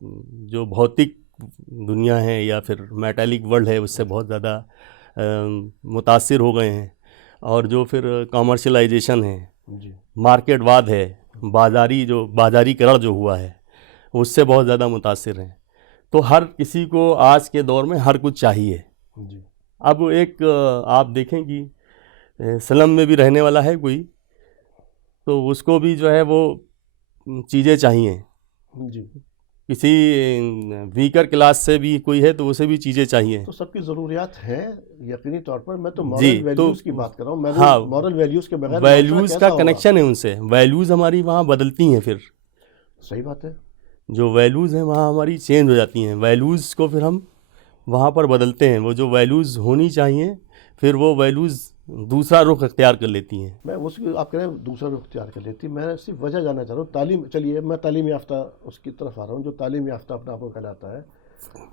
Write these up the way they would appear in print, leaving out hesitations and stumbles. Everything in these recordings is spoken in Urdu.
جو بھوتک دنیا ہے یا پھر میٹالک ورلڈ ہے اس سے بہت زیادہ متاثر ہو گئے ہیں، اور جو پھر کامرشلائزیشن ہے، جی مارکیٹ واد ہے، بازاری کرڑ جو ہوا ہے اس سے بہت زیادہ متاثر ہیں. تو ہر کسی کو آج کے دور میں ہر کچھ چاہیے. جی اب ایک آپ دیکھیں کہ سلم میں بھی رہنے والا ہے کوئی، تو اس کو بھی جو ہے وہ چیزیں چاہیے. جی کسی ویکر کلاس سے بھی کوئی ہے تو اسے بھی چیزیں چاہیے. تو سب کی ضروریات ہیں یقینی طور پر. میں تو جی، مورل ویلیوز کی بات کر رہا ہوں. میں ہاں، مورل ویلیوز کے بغیر ویلیوز کا کنیکشن ہے ان سے. ویلیوز ہماری وہاں بدلتی ہیں، پھر صحیح بات ہے. جو ویلیوز ہیں وہاں ہماری چینج ہو جاتی ہیں. ویلیوز کو پھر ہم وہاں پر بدلتے ہیں. وہ جو ویلیوز ہونی چاہیے پھر وہ ویلیوز دوسرا رخ اختیار کر لیتی ہیں. میں اس کی آپ کہہ رہے ہیں دوسرا رخ اختیار کر لیتی. میں صرف وجہ جاننا چاہ رہا ہوں. تعلیم، چلیے میں تعلیم یافتہ اس کی طرف آ رہا ہوں. جو تعلیم یافتہ اپنے آپ کو کہلاتا ہے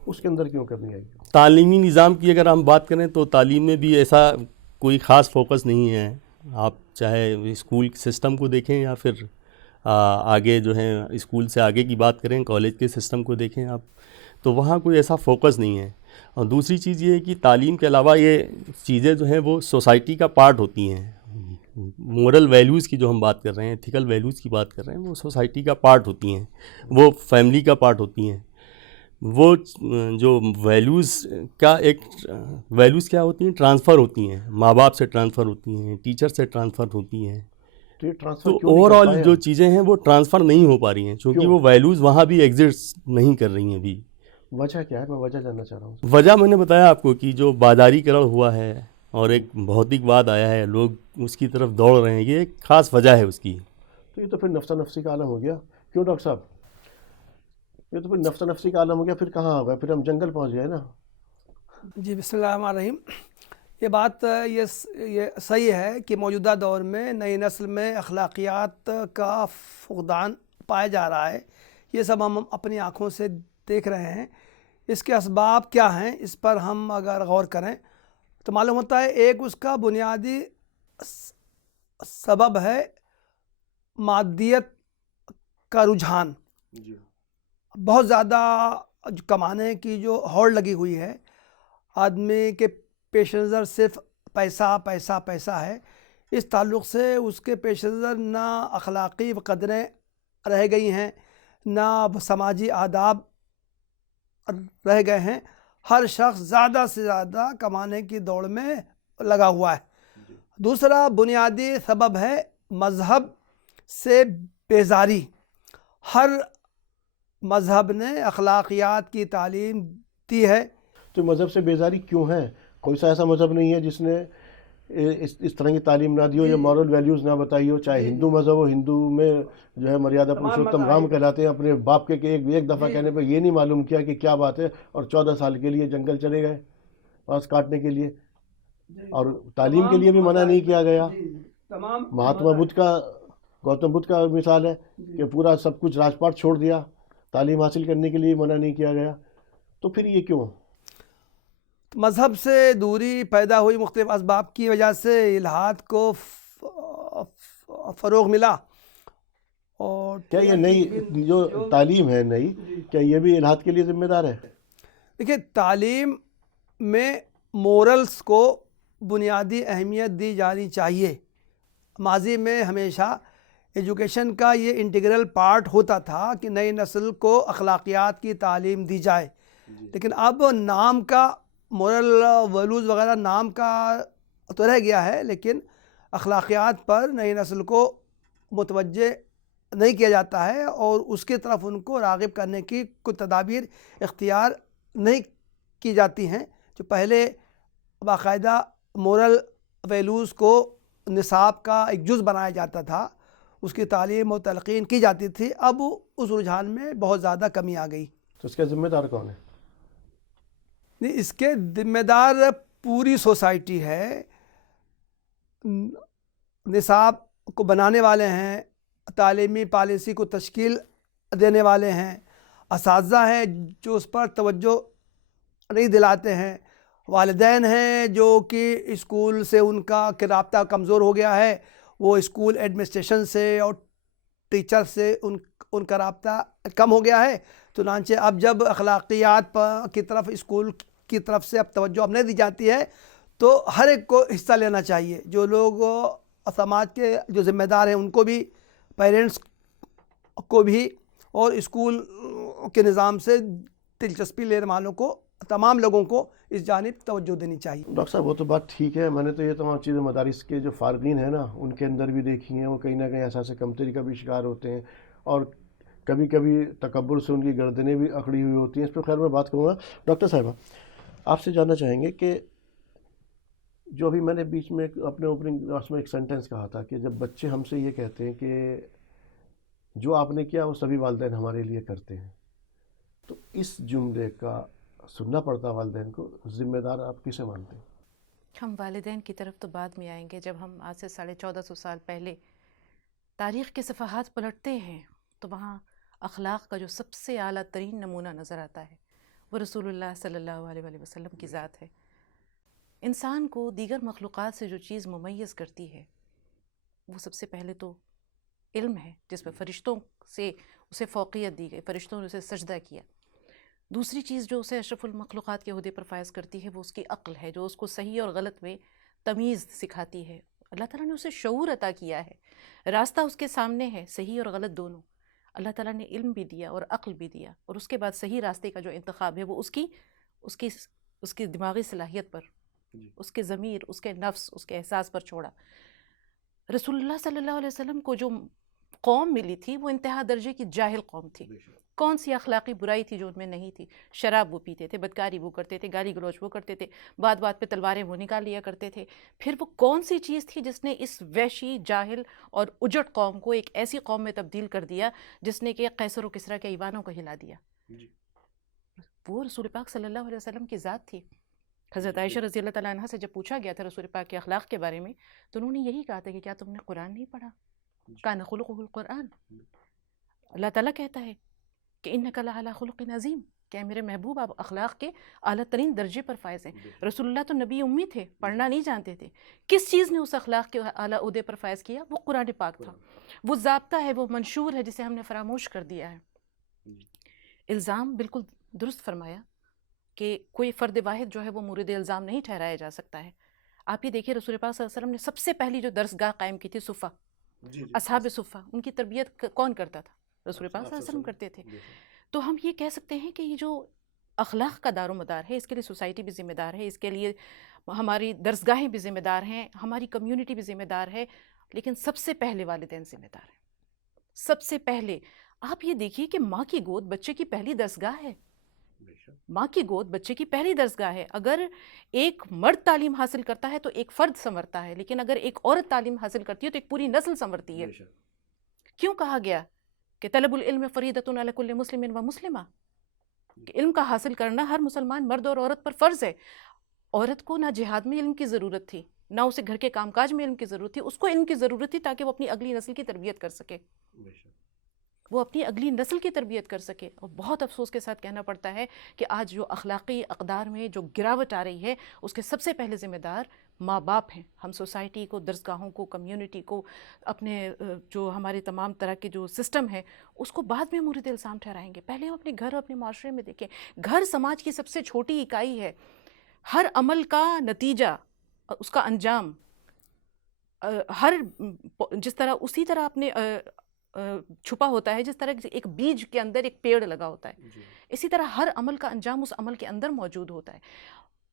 اس کے اندر کیوں کرنی آئی؟ تعلیمی نظام کی اگر ہم بات کریں تو تعلیم میں بھی ایسا کوئی خاص فوکس نہیں ہے. آپ چاہے اسکول سسٹم کو دیکھیں یا پھر آگے جو ہے اسکول سے آگے کی بات کریں، کالج کے سسٹم کو دیکھیں آپ، تو وہاں کوئی ایسا فوکس نہیں ہے. اور دوسری چیز یہ ہے کہ تعلیم کے علاوہ یہ چیزیں جو ہیں وہ سوسائٹی کا پارٹ ہوتی ہیں. مورل ویلیوز کی جو ہم بات کر رہے ہیں، ایتھیکل ویلیوز کی بات کر رہے ہیں، وہ سوسائٹی کا پارٹ ہوتی ہیں، وہ فیملی کا پارٹ ہوتی ہیں. وہ جو ویلیوز کا ویلیوز کیا ہوتی ہیں؟ ٹرانسفر ہوتی ہیں، ماں باپ سے ٹرانسفر ہوتی ہیں، ٹیچر سے ٹرانسفر ہوتی ہیں. تو یہ تو ٹرانسفر کیوں نہیں اوور کر آل پائے جو ہم؟ چیزیں ہیں وہ ٹرانسفر نہیں ہو پا رہی ہیں کیونکہ وہ ویلیوز وہاں بھی ایگزسٹ نہیں کر رہی ہیں ابھی. وجہ کیا ہے؟ میں وجہ جاننا چاہ رہا ہوں. وجہ میں نے بتایا آپ کو کہ جو بازاری کرڑ ہوا ہے اور ایک بھوتک واد آیا ہے، لوگ اس کی طرف دوڑ رہے ہیں، یہ ایک خاص وجہ ہے اس کی. تو یہ تو پھر نفسا نفسی کا عالم ہو گیا. کیوں ڈاکٹر صاحب؟ یہ تو پھر نفسا نفسی کا عالم ہو گیا. پھر کہاں ہو گیا؟ پھر ہم جنگل پہنچ گئے نا. جی بسم اللہ الرحمن الرحیم. یہ بات یہ صحیح ہے کہ موجودہ دور میں نئی نسل میں اخلاقیات کا فقدان پایا جا رہا ہے. یہ سب ہم اپنی آنکھوں سے دیکھ رہے ہیں. اس کے اسباب کیا ہیں، اس پر ہم اگر غور کریں تو معلوم ہوتا ہے ایک اس کا بنیادی سبب ہے مادیت کا رجحان. بہت زیادہ کمانے کی جو ہوڑ لگی ہوئی ہے، آدمی کے پیش نظر صرف پیسہ پیسہ پیسہ ہے. اس تعلق سے اس کے پیش نظر نہ اخلاقی قدریں رہ گئی ہیں، نہ سماجی آداب رہ گئے ہیں. ہر شخص زیادہ سے زیادہ کمانے کی دوڑ میں لگا ہوا ہے. دوسرا بنیادی سبب ہے مذہب سے بیزاری. ہر مذہب نے اخلاقیات کی تعلیم دی ہے. تو مذہب سے بیزاری کیوں ہے؟ کوئی سا ایسا مذہب نہیں ہے جس نے اس طرح کی تعلیم نہ دی ہو یا مورل ویلیوز نہ بتائی ہو. چاہے ہندو مذہب ہو، ہندو میں جو ہے مریادہ پروشوتم رام کہلاتے ہیں. اپنے باپ کے ایک دفعہ کہنے پہ یہ نہیں معلوم کیا کہ کیا بات ہے، اور 14 سال کے لیے جنگل چلے گئے پاس کاٹنے کے لیے. اور تعلیم کے لیے بھی منع نہیں کیا گیا. مہاتما بدھ کا، گوتم بدھ کا مثال ہے کہ پورا سب کچھ راج پاٹ چھوڑ دیا، تعلیم حاصل کرنے کے لیے منع نہیں کیا گیا. تو پھر یہ کیوں؟ مذہب سے دوری پیدا ہوئی مختلف اسباب کی وجہ سے الحاد کو فروغ ملا. اور کیا یہ نئی جو تعلیم ہے نئی، کیا یہ بھی الحاد کے لیے ذمہ دار ہے؟ دیکھیے، تعلیم میں مورلز کو بنیادی اہمیت دی جانی چاہیے. ماضی میں ہمیشہ ایجوکیشن کا یہ انٹیگرل پارٹ ہوتا تھا کہ نئی نسل کو اخلاقیات کی تعلیم دی جائے. لیکن اب نام کا مورل ویلیوز وغیرہ نام کا تو رہ گیا ہے، لیکن اخلاقیات پر نئی نسل کو متوجہ نہیں کیا جاتا ہے اور اس کی طرف ان کو راغب کرنے کی کوئی تدابیر اختیار نہیں کی جاتی ہیں. جو پہلے باقاعدہ مورل ویلیوز کو نصاب کا ایک جز بنایا جاتا تھا، اس کی تعلیم و تلقین کی جاتی تھی، اب اس رجحان میں بہت زیادہ کمی آ گئی. تو اس کا ذمہ دار کون ہے؟ نہیں، اس کے ذمہ دار پوری سوسائٹی ہے. نصاب کو بنانے والے ہیں، تعلیمی پالیسی کو تشکیل دینے والے ہیں، اساتذہ ہیں جو اس پر توجہ نہیں دلاتے ہیں، والدین ہیں جو کہ اسکول سے ان کا رابطہ کمزور ہو گیا ہے، وہ اسکول ایڈمنسٹریشن سے اور ٹیچر سے ان کا رابطہ کم ہو گیا ہے. چنانچہ اب جب اخلاقیات کی طرف اسکول کی طرف سے اب توجہ اب نہیں دی جاتی ہے تو ہر ایک کو حصہ لینا چاہیے. جو لوگ سماج کے جو ذمہ دار ہیں ان کو بھی، پیرنٹس کو بھی، اور اسکول کے نظام سے دلچسپی لینے والوں کو، تمام لوگوں کو اس جانب توجہ دینی چاہیے. ڈاکٹر صاحب وہ تو بات ٹھیک ہے، میں نے تو یہ تمام چیزیں مدارس کے جو فارغین ہیں نا ان کے اندر بھی دیکھی ہیں، وہ کہیں نہ کہیں احساس کمتری کا بھی شکار ہوتے ہیں، اور کبھی کبھی تکبر سے ان کی گردنیں بھی اکڑی ہوئی ہوتی ہیں. اس پہ خیر میں بات کروں گا. ڈاکٹر صاحبہ آپ سے جاننا چاہیں گے کہ جو ابھی میں نے بیچ میں اپنے اوپننگ کلاس میں ایک سینٹنس کہا تھا کہ جب بچے ہم سے یہ کہتے ہیں کہ جو آپ نے کیا وہ سبھی والدین ہمارے لیے کرتے ہیں، تو اس جملے کا سننا پڑتا والدین کو، ذمہ دار آپ کسے مانتے ہیں؟ ہم والدین کی طرف تو بعد میں آئیں گے. جب ہم آج سے 1450 سال پہلے تاریخ کے صفحات پلٹتے ہیں تو وہاں اخلاق کا جو سب سے اعلیٰ ترین نمونہ نظر آتا ہے وہ رسول اللہ صلی اللہ علیہ وآلہ وسلم کی ذات ہے. انسان کو دیگر مخلوقات سے جو چیز ممیز کرتی ہے وہ سب سے پہلے تو علم ہے، جس پہ فرشتوں سے اسے فوقیت دی گئی، فرشتوں نے اسے سجدہ کیا. دوسری چیز جو اسے اشرف المخلوقات کے عہدے پر فائز کرتی ہے وہ اس کی عقل ہے، جو اس کو صحیح اور غلط میں تمیز سکھاتی ہے. اللہ تعالیٰ نے اسے شعور عطا کیا ہے، راستہ اس کے سامنے ہے، صحیح اور غلط دونوں. اللہ تعالیٰ نے علم بھی دیا اور عقل بھی دیا، اور اس کے بعد صحیح راستے کا جو انتخاب ہے وہ اس کی دماغی صلاحیت پر، اس کے ضمیر، اس کے نفس، اس کے احساس پر چھوڑا. رسول اللہ صلی اللہ علیہ وسلم کو جو قوم ملی تھی وہ انتہا درجے کی جاہل قوم تھی. کون سی اخلاقی برائی تھی جو ان میں نہیں تھی؟ شراب وہ پیتے تھے، بدکاری وہ کرتے تھے، گالی گلوچ وہ کرتے تھے، بات بات پہ تلواریں وہ نکال لیا کرتے تھے. پھر وہ کون سی چیز تھی جس نے اس وحشی، جاہل اور اجڑ قوم کو ایک ایسی قوم میں تبدیل کر دیا جس نے کہ قیصر و کسریٰ کے ایوانوں کو ہلا دیا؟ وہ رسول پاک صلی اللہ علیہ وسلم کی ذات تھی. حضرت عائشہ رضی اللہ تعالیٰ عنہ سے جب پوچھا گیا تھا رسول پاک کے اخلاق کے بارے میں تو انہوں نے یہی کہا تھا کہ کیا تم نے قرآن نہیں پڑھا؟ کان خلقہ القرآن. اللہ تعالیٰ کہتا ہے کہ انک لعلی خلق عظیم، کہ میرے محبوب آپ اخلاق کے اعلیٰ ترین درجے پر فائز ہیں. رسول اللہ تو نبی امی تھے، پڑھنا نہیں جانتے تھے. کس چیز نے اس اخلاق کے اعلیٰ عہدے پر فائز کیا؟ وہ قرآن پاک تھا، وہ ضابطہ ہے، وہ منشور ہے جسے ہم نے فراموش کر دیا ہے. الزام بالکل درست فرمایا کہ کوئی فرد واحد جو ہے وہ مورد الزام نہیں ٹھہرایا جا سکتا ہے. آپ یہ دیکھیے رسول پاک صلی اللہ علیہ وسلم نے سب سے پہلی جو درسگاہ قائم کی تھی صفہ، اصحاب صفہ، ان کی تربیت کون کرتا تھا؟ رسول پاک صلی اللہ علیہ وسلم کرتے تھے. تو ہم یہ کہہ سکتے ہیں کہ یہ جو اخلاق کا دار و مدار ہے اس کے لیے سوسائٹی بھی ذمہ دار ہے، اس کے لیے ہماری درسگاہیں بھی ذمہ دار ہیں، ہماری کمیونٹی بھی ذمہ دار ہے، لیکن سب سے پہلے والدین ذمہ دار ہیں. سب سے پہلے آپ یہ دیکھیے کہ ماں کی گود بچے کی پہلی درسگاہ ہے. ماں کی گود بچے کی پہلی درسگاہ ہے. اگر ایک مرد تعلیم حاصل کرتا ہے تو ایک فرد سنورتا ہے، لیکن اگر ایک عورت تعلیم حاصل کرتی ہے تو ایک پوری نسل سنورتی ہے. کیوں کہا گیا کہ طلب العلم فریضۃ علی کل مسلم و مسلمہ، کہ علم کا حاصل کرنا ہر مسلمان مرد اور عورت پر فرض ہے. عورت کو نہ جہاد میں علم کی ضرورت تھی، نہ اسے گھر کے کام کاج میں علم کی ضرورت تھی، اس کو علم کی ضرورت تھی تاکہ وہ اپنی اگلی نسل کی تربیت کر سکے، وہ اپنی اگلی نسل کی تربیت کر سکے. اور بہت افسوس کے ساتھ کہنا پڑتا ہے کہ آج جو اخلاقی اقدار میں جو گراوٹ آ رہی ہے اس کے سب سے پہلے ذمہ دار ماں باپ ہیں. ہم سوسائٹی کو، درسگاہوں کو، کمیونٹی کو، اپنے جو ہمارے تمام طرح کے جو سسٹم ہے اس کو بعد میں مورد الزام ٹھہرائیں گے. پہلے ہم اپنے گھر اور اپنے معاشرے میں دیکھیں. گھر سماج کی سب سے چھوٹی اکائی ہے. ہر عمل کا نتیجہ، اس کا انجام، ہر جس طرح اسی طرح اپنے چھپا ہوتا ہے، جس طرح ایک بیج کے اندر ایک پیڑ لگا ہوتا ہے، اسی طرح ہر عمل کا انجام اس عمل کے اندر موجود ہوتا ہے.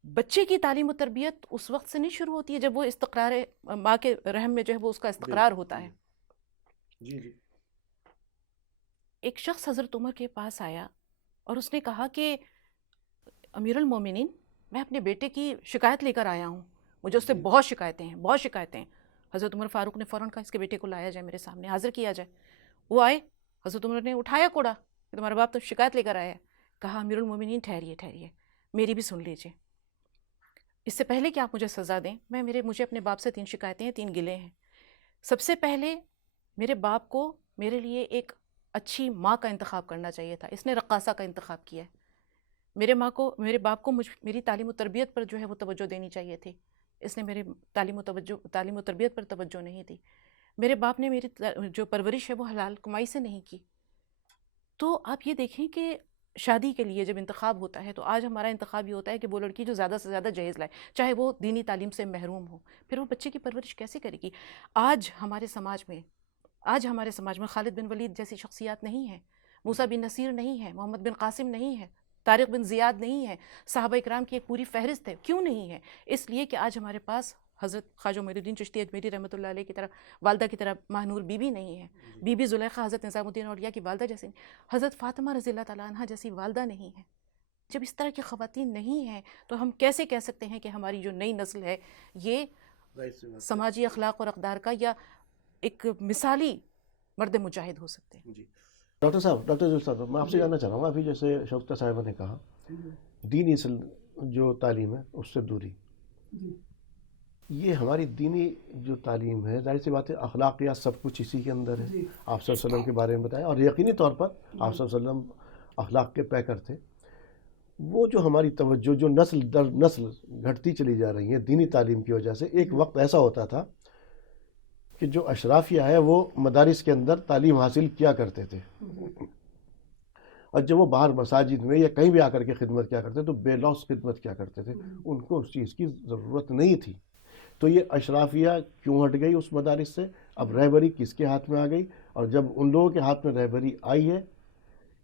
بچے کی تعلیم و تربیت اس وقت سے نہیں شروع ہوتی ہے جب وہ استقرار ماں کے رحم میں جو ہے وہ اس کا استقرار ہوتا ہے. ایک شخص حضرت عمر کے پاس آیا اور اس نے کہا کہ امیر المومنین، میں اپنے بیٹے کی شکایت لے کر آیا ہوں، مجھے اس سے بہت شکایتیں ہیں، بہت شکایتیں ہیں. حضرت عمر فاروق نے فوراً کہا اس کے بیٹے کو لایا جائے، میرے سامنے حاضر کیا جائے. وہ آئے، حضرت عمر نے اٹھایا کوڑا کہ تمہارا باپ تو شکایت لے کر آیا ہے. کہا امیر المومنین ٹھہریے، میری بھی سن لیجیے. اس سے پہلے کہ آپ مجھے سزا دیں، مجھے اپنے باپ سے 3 شکایتیں ہیں، 3 گلے ہیں. سب سے پہلے میرے باپ کو میرے لیے ایک اچھی ماں کا انتخاب کرنا چاہیے تھا، اس نے رقاصہ کا انتخاب کیا ہے. میرے باپ کو میری تعلیم و تربیت پر جو ہے وہ توجہ دینی چاہیے تھی، اس نے میری تعلیم و تربیت پر توجہ نہیں دی. میرے باپ نے میری جو پرورش ہے وہ حلال کمائی سے نہیں کی. تو آپ یہ دیکھیں کہ شادی کے لیے جب انتخاب ہوتا ہے تو آج ہمارا انتخاب یہ ہوتا ہے کہ وہ لڑکی جو زیادہ سے زیادہ جہیز لائے، چاہے وہ دینی تعلیم سے محروم ہو، پھر وہ بچے کی پرورش کیسے کرے گی؟ آج ہمارے سماج میں خالد بن ولید جیسی شخصیات نہیں ہیں، موسیٰ بن نصیر نہیں ہے، محمد بن قاسم نہیں ہے، طارق بن زیاد نہیں ہے، صحابہ اکرام کی ایک پوری فہرست ہے. کیوں نہیں ہے؟ اس لیے کہ آج ہمارے پاس حضرت خواجہ معین الدین چشتی اجمیری رحمۃ اللہ علیہ کی طرح والدہ کی طرح ماہنور بی بی نہیں ہے، بی بی زلیخا حضرت نظام الدین اولیاء کی والدہ جیسی نہیں، حضرت فاطمہ رضی اللہ تعالیٰ عنہ جیسی والدہ نہیں ہے. جب اس طرح کی خواتین نہیں ہیں تو ہم کیسے کہہ سکتے ہیں کہ ہماری جو نئی نسل ہے یہ سماجی اخلاق اور اقدار کا یا ایک مثالی مرد مجاہد ہو سکتے ہیں؟ جی ڈاکٹر صاحب، ڈاکٹر صاحب میں آپ سے جاننا چاہ رہا ہوں، ابھی جیسے شوکتہ صاحبہ نے کہا دینی جو تعلیم ہے اس سے دوری، یہ ہماری دینی جو تعلیم ہے ظاہر سی بات ہے اخلاقیات سب کچھ اسی کے اندر ہے. آپ صلی اللہ علیہ وسلم کے بارے میں بتائیں، اور یقینی طور پر آپ صلی اللہ علیہ وسلم اخلاق کے پیکر تھے. وہ جو ہماری توجہ جو نسل در نسل گھٹتی چلی جا رہی ہے دینی تعلیم کی وجہ سے، ایک وقت ایسا ہوتا تھا کہ جو اشرافیہ ہے وہ مدارس کے اندر تعلیم حاصل کیا کرتے تھے، اور جب وہ باہر مساجد میں یا کہیں بھی آ کر کے خدمت کیا کرتے تو بے لوث خدمت کیا کرتے تھے، ان کو اس چیز کی ضرورت نہیں تھی. تو یہ اشرافیہ کیوں ہٹ گئی اس مدارس سے؟ اب رہبری کس کے ہاتھ میں آ گئی؟ اور جب ان لوگوں کے ہاتھ میں رہبری آئی ہے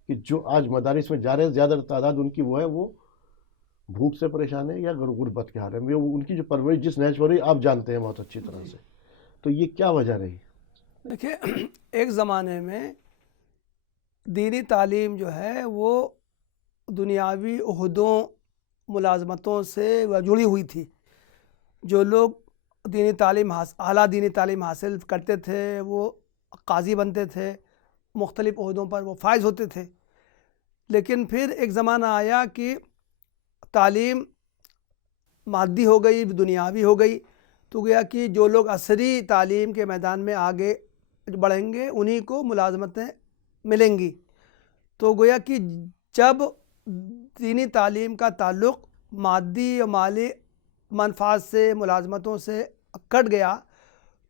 کہ جو آج مدارس میں جا رہے ہیں زیادہ تعداد ان کی وہ ہے وہ بھوک سے پریشان ہے یا غربت کے حال ہے، ان کی جو پرورش جس نہج پر ہوئی آپ جانتے ہیں بہت اچھی طرح سے. تو یہ کیا وجہ رہی؟ دیکھیں، ایک زمانے میں دینی تعلیم جو ہے وہ دنیاوی عہدوں ملازمتوں سے جڑی ہوئی تھی. جو لوگ دینی تعلیم اعلیٰ دینی تعلیم حاصل کرتے تھے وہ قاضی بنتے تھے، مختلف عہدوں پر وہ فائز ہوتے تھے. لیکن پھر ایک زمانہ آیا کہ تعلیم مادی ہو گئی، دنیاوی ہو گئی، تو گیا کہ جو لوگ عصری تعلیم کے میدان میں آگے بڑھیں گے انہی کو ملازمتیں ملیں گی. تو گویا کہ جب دینی تعلیم کا تعلق مادی و مالی منفعت سے، ملازمتوں سے کٹ گیا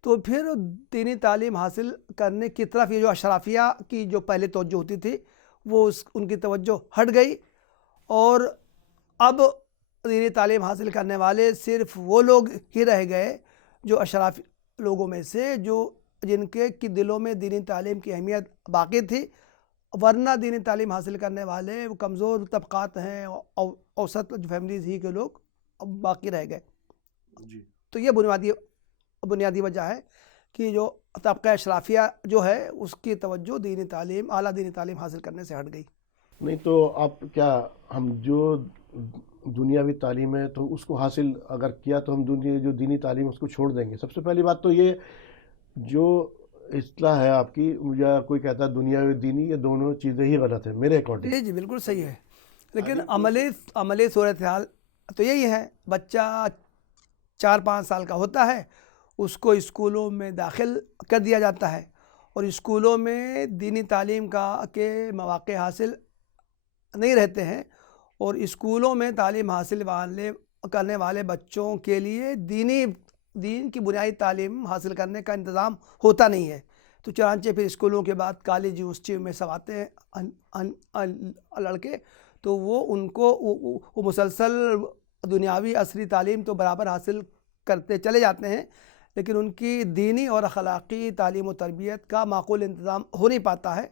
تو پھر دینی تعلیم حاصل کرنے کی طرف یہ جو اشرافیہ کی جو پہلے توجہ ہوتی تھی وہ ان کی توجہ ہٹ گئی، اور اب دینی تعلیم حاصل کرنے والے صرف وہ لوگ ہی رہ گئے جو اشراف لوگوں میں سے جن کے دلوں میں دینی تعلیم کی اہمیت باقی تھی، ورنہ دینی تعلیم حاصل کرنے والے وہ کمزور طبقات ہیں، اوسط فیملیز ہی کے لوگ اب باقی رہ گئے. تو یہ بنیادی وجہ ہے کہ جو طبقہ اشرافیہ جو ہے اس کی توجہ دینی تعلیم، اعلیٰ دینی تعلیم حاصل کرنے سے ہٹ گئی. نہیں تو آپ کیا ہم جو دنیاوی تعلیم ہے تو اس کو حاصل اگر کیا تو ہم جو دینی تعلیم اس کو چھوڑ دیں گے؟ سب سے پہلی بات تو یہ جو اصطلاح ہے آپ کی، یا کوئی کہتا ہے دنیاوی دینی، یہ دونوں چیزیں ہی غلط ہیں میرے اکارڈنگ. جی بالکل صحیح ہے، لیکن عملی صورتحال تو یہی ہے. بچہ 4-5 سال کا ہوتا ہے، اس کو اسکولوں میں داخل کر دیا جاتا ہے، اور اسکولوں میں دینی تعلیم کے مواقع حاصل نہیں رہتے ہیں، اور اسکولوں میں تعلیم حاصل کرنے والے بچوں کے لیے دین کی بنیادی تعلیم حاصل کرنے کا انتظام ہوتا نہیں ہے. تو چنانچہ پھر اسکولوں کے بعد کالج یونیورسٹی میں سب آتے ہیں لڑکے، تو وہ ان کو وہ مسلسل دنیاوی عصری تعلیم تو برابر حاصل کرتے چلے جاتے ہیں، لیکن ان کی دینی اور اخلاقی تعلیم و تربیت کا معقول انتظام ہو نہیں پاتا ہے.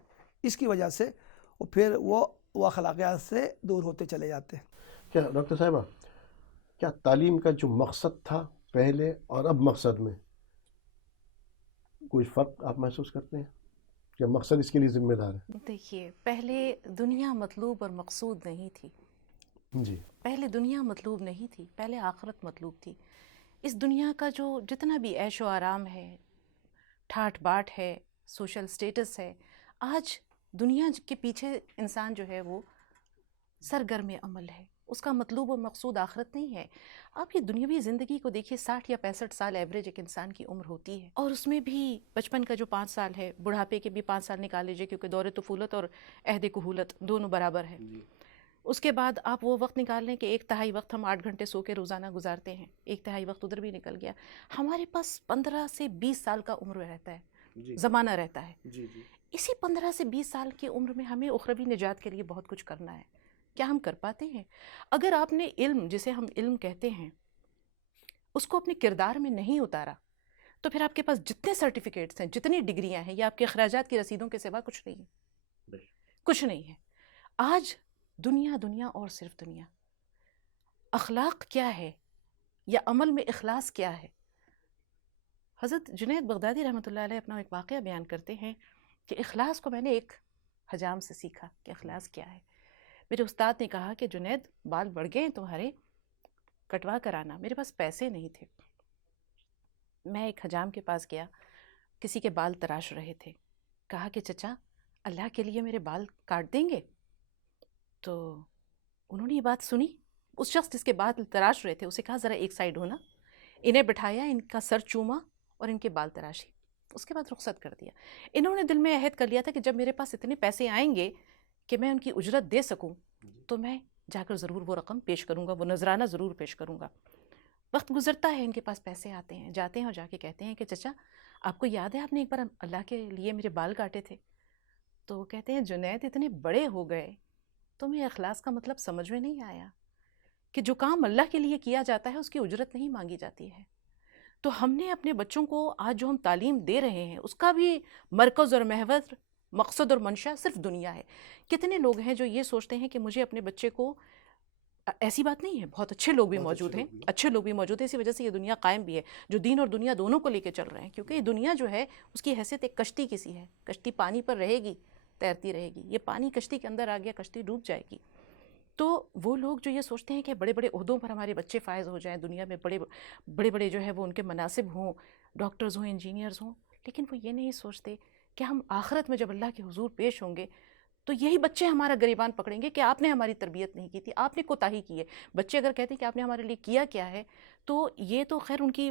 اس کی وجہ سے پھر وہ اخلاقیات سے دور ہوتے چلے جاتے ہیں. کیا ڈاکٹر صاحبہ، کیا تعلیم کا جو مقصد تھا پہلے اور اب مقصد میں کوئی فرق آپ محسوس کرتے ہیں؟ کیا مقصد اس کے لیے ذمہ دار ہے؟ دیکھیے، پہلے دنیا مطلوب اور مقصود نہیں تھی. جی، پہلے دنیا مطلوب نہیں تھی، پہلے آخرت مطلوب تھی. اس دنیا کا جو جتنا بھی عیش و آرام ہے، ٹھاٹ باٹ ہے، سوشل سٹیٹس ہے، آج دنیا کے پیچھے انسان جو ہے وہ سرگرم عمل ہے. اس کا مطلوب و مقصود آخرت نہیں ہے. آپ یہ دنیاوی زندگی کو دیکھیے، 60 یا 65 سال ایوریج ایک انسان کی عمر ہوتی ہے، اور اس میں بھی بچپن کا جو 5 سال ہے، بڑھاپے کے بھی 5 سال نکال لیجیے، کیونکہ دور طفولت اور عہد کہولت دونوں برابر ہے. اس کے بعد آپ وہ وقت نکال لیں کہ 1/3 وقت ہم 8 گھنٹے سو کے روزانہ گزارتے ہیں، 1/3 وقت ادھر بھی نکل گیا. ہمارے پاس 15 سے 20 سال کا عمر رہتا ہے، زمانہ رہتا ہے. اسی 15 سے 20 سال کی عمر میں ہمیں اخروی نجات کے لیے بہت کچھ کرنا ہے. کیا ہم کر پاتے ہیں؟ اگر آپ نے علم، جسے ہم علم کہتے ہیں، اس کو اپنے کردار میں نہیں اتارا تو پھر آپ کے پاس جتنے سرٹیفکیٹس ہیں، جتنی ڈگریاں ہیں، یہ آپ کے اخراجات کی رسیدوں کے سوا کچھ نہیں ہے. کچھ نہیں ہے. آج دنیا دنیا اور صرف دنیا. اخلاق کیا ہے یا عمل میں اخلاص کیا ہے؟ حضرت جنید بغدادی رحمۃ اللہ علیہ اپنا ایک واقعہ بیان کرتے ہیں کہ اخلاص کو میں نے ایک حجام سے سیکھا کہ اخلاص کیا ہے. میرے استاد نے کہا کہ جنید، بال بڑھ گئے تمہارے، کٹوا کر آنا. میرے پاس پیسے نہیں تھے. میں ایک حجام کے پاس گیا، کسی کے بال تراش رہے تھے. کہا کہ چچا، اللہ کے لیے میرے بال کاٹ دیں گے؟ تو انہوں نے یہ بات سنی. اس شخص جس کے بال تراش رہے تھے اسے کہا ذرا ایک سائڈ ہونا. انہیں بٹھایا، ان کا سر چوما اور ان کے بال تراشی. اس کے بعد رخصت کر دیا. انہوں نے دل میں عہد کر لیا تھا کہ جب میرے پاس اتنے پیسے آئیں گے کہ میں ان کی اجرت دے سکوں تو میں جا کر ضرور وہ رقم پیش کروں گا، وہ نذرانہ ضرور پیش کروں گا. وقت گزرتا ہے، ان کے پاس پیسے آتے ہیں، جاتے ہیں اور جا کے کہتے ہیں کہ چچا، آپ کو یاد ہے آپ نے ایک بار اللہ کے لیے میرے بال کاٹے تھے؟ تو وہ کہتے ہیں جنید، اتنے بڑے ہو گئے تمہیں اخلاص کا مطلب سمجھ میں نہیں آیا کہ جو کام اللہ کے لیے کیا جاتا ہے اس کی اجرت نہیں مانگی جاتی ہے. تو ہم نے اپنے بچوں کو آج جو ہم تعلیم دے رہے ہیں اس کا بھی مرکز اور محور، مقصد اور منشا صرف دنیا ہے. کتنے لوگ ہیں جو یہ سوچتے ہیں کہ مجھے اپنے بچے کو، ایسی بات نہیں ہے، بہت اچھے لوگ بھی موجود ہیں، اچھے لوگ بھی موجود ہیں. اسی وجہ سے یہ دنیا قائم بھی ہے، جو دین اور دنیا دونوں کو لے کے چل رہے ہیں. کیونکہ یہ دنیا جو ہے اس کی حیثیت ایک کشتی کی سی ہے. کشتی پانی پر رہے گی، تیرتی رہے گی. یہ پانی کشتی کے اندر آ گیا، کشتی ڈوب جائے گی. تو وہ لوگ جو یہ سوچتے ہیں کہ بڑے بڑے عہدوں پر ہمارے بچے فائز ہو جائیں، دنیا میں بڑے بڑے جو ہے وہ ان کے مناصب ہوں، ڈاکٹرز ہوں، انجینئرز ہوں، لیکن وہ یہ نہیں سوچتے کہ ہم آخرت میں جب اللہ کے حضور پیش ہوں گے تو یہی بچے ہمارا گریبان پکڑیں گے کہ آپ نے ہماری تربیت نہیں کی تھی، آپ نے کوتاہی کی ہے. بچے اگر کہتے ہیں کہ آپ نے ہمارے لیے کیا کیا ہے، تو یہ تو خیر ان کی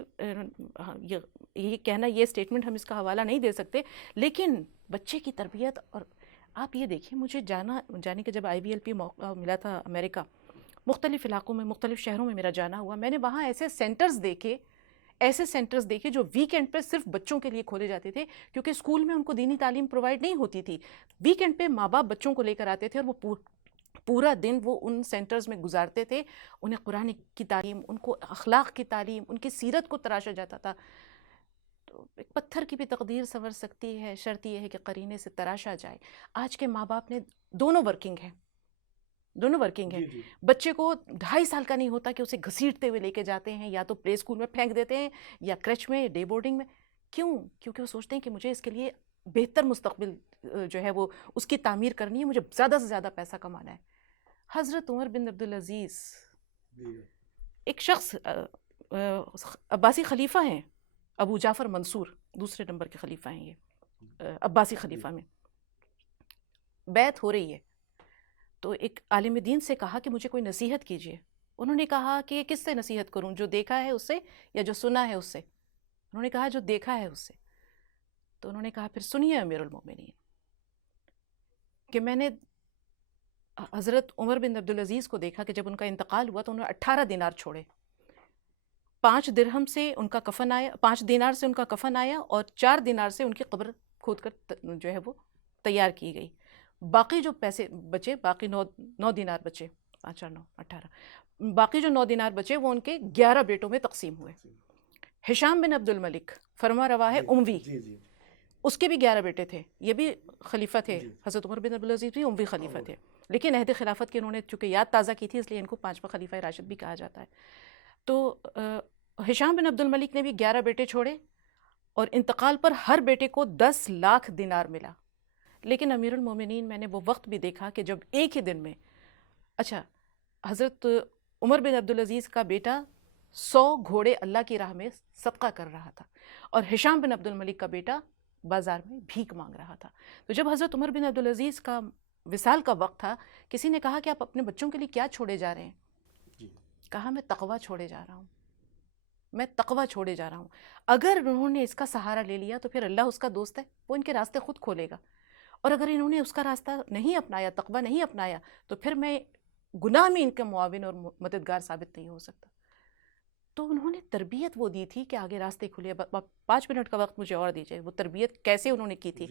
یہ کہنا، یہ اسٹیٹمنٹ ہم اس کا حوالہ نہیں دے سکتے، لیکن بچے کی تربیت. اور آپ یہ دیکھیں، مجھے جانے کے جب IVLP موقع ملا تھا امریکہ، مختلف علاقوں میں، مختلف شہروں میں میرا جانا ہوا. میں نے وہاں ایسے سینٹرز دیکھے جو ویک اینڈ پہ صرف بچوں کے لیے کھولے جاتے تھے، کیونکہ اسکول میں ان کو دینی تعلیم پرووائڈ نہیں ہوتی تھی. ویک اینڈ پہ ماں باپ بچوں کو لے کر آتے تھے اور وہ پورا دن وہ ان سینٹرز میں گزارتے تھے. انہیں قرآن کی تعلیم، ان کو اخلاق کی تعلیم، ان کی سیرت کو تراشا جاتا تھا. تو ایک پتھر کی بھی تقدیر سنور سکتی ہے، شرط یہ ہے کہ قرینے سے تراشا جائے. آج کے ماں باپ نے دونوں ورکنگ ہیں. بچے کو 2.5 سال کا نہیں ہوتا کہ اسے گھسیٹتے ہوئے لے کے جاتے ہیں، یا تو پلے اسکول میں پھینک دیتے ہیں یا کریچ میں، ڈے بورڈنگ میں. کیوں؟ کیونکہ وہ سوچتے ہیں کہ مجھے اس کے لیے بہتر مستقبل جو ہے وہ اس کی تعمیر کرنی ہے، مجھے زیادہ سے زیادہ پیسہ کمانا ہے. حضرت عمر بن عبدالعزیز ایک شخص، عباسی خلیفہ ہیں، ابو جعفر منصور دوسرے نمبر کے خلیفہ ہیں. یہ عباسی خلیفہ میں بیعت ہو رہی ہے تو ایک عالم دین سے کہا کہ مجھے کوئی نصیحت کیجیے. انہوں نے کہا کہ کس سے نصیحت کروں، جو دیکھا ہے اس سے یا جو سنا ہے اس سے؟ انہوں نے کہا جو دیکھا ہے اس سے. تو انہوں نے کہا پھر سنیے امیر المومنین کہ میں نے حضرت عمر بن عبدالعزیز کو دیکھا کہ جب ان کا انتقال ہوا تو انہوں نے 18 دینار چھوڑے. 5 درہم سے ان کا کفن آیا، 5 دینار سے ان کا کفن آیا، اور 4 دینار سے ان کی قبر کھود کر جو ہے وہ تیار کی گئی. باقی جو پیسے بچے، باقی 9 دینار بچے، 5 اور 9 18، باقی جو 9 دینار بچے وہ ان کے 11 بیٹوں میں تقسیم ہوئے. ہشام بن عبد الملک فرما روا ہے اموی، اس کے بھی 11 بیٹے تھے، یہ بھی خلیفہ تھے. حضرت عمر بن عبدالعزیز بھی اموی خلیفہ تھے، لیکن عہد خلافت کی انہوں نے چونکہ یاد تازہ کی تھی اس لیے ان کو 5واں خلیفہ راشد بھی کہا جاتا ہے. تو ہشام بن عبد الملک نے بھی 11 بیٹے چھوڑے، اور انتقال پر ہر بیٹے کو 10 لاکھ دینار ملا. لیکن امیر المومنین، میں نے وہ وقت بھی دیکھا کہ جب ایک ہی دن میں، اچھا، حضرت عمر بن عبدالعزیز کا بیٹا 100 گھوڑے اللہ کی راہ میں صدقہ کر رہا تھا، اور ہشام بن عبد الملک کا بیٹا بازار میں بھیک مانگ رہا تھا. تو جب حضرت عمر بن عبدالعزیز کا وصال کا وقت تھا، کسی نے کہا کہ آپ اپنے بچوں کے لیے کیا چھوڑے جا رہے ہیں؟ کہا میں تقویٰ چھوڑے جا رہا ہوں، میں تقویٰ چھوڑے جا رہا ہوں. اگر انہوں نے اس کا سہارا لے لیا تو پھر اللہ اس کا دوست ہے، وہ ان کے راستے خود کھولے گا. اور اگر انہوں نے اس کا راستہ نہیں اپنایا، تقویٰ نہیں اپنایا، تو پھر میں گناہ میں ان کا معاون اور مددگار ثابت نہیں ہو سکتا. تو انہوں نے تربیت وہ دی تھی کہ آگے راستے کھلے. 5 منٹ کا وقت مجھے اور دیجیے. وہ تربیت کیسے انہوں نے کی تھی؟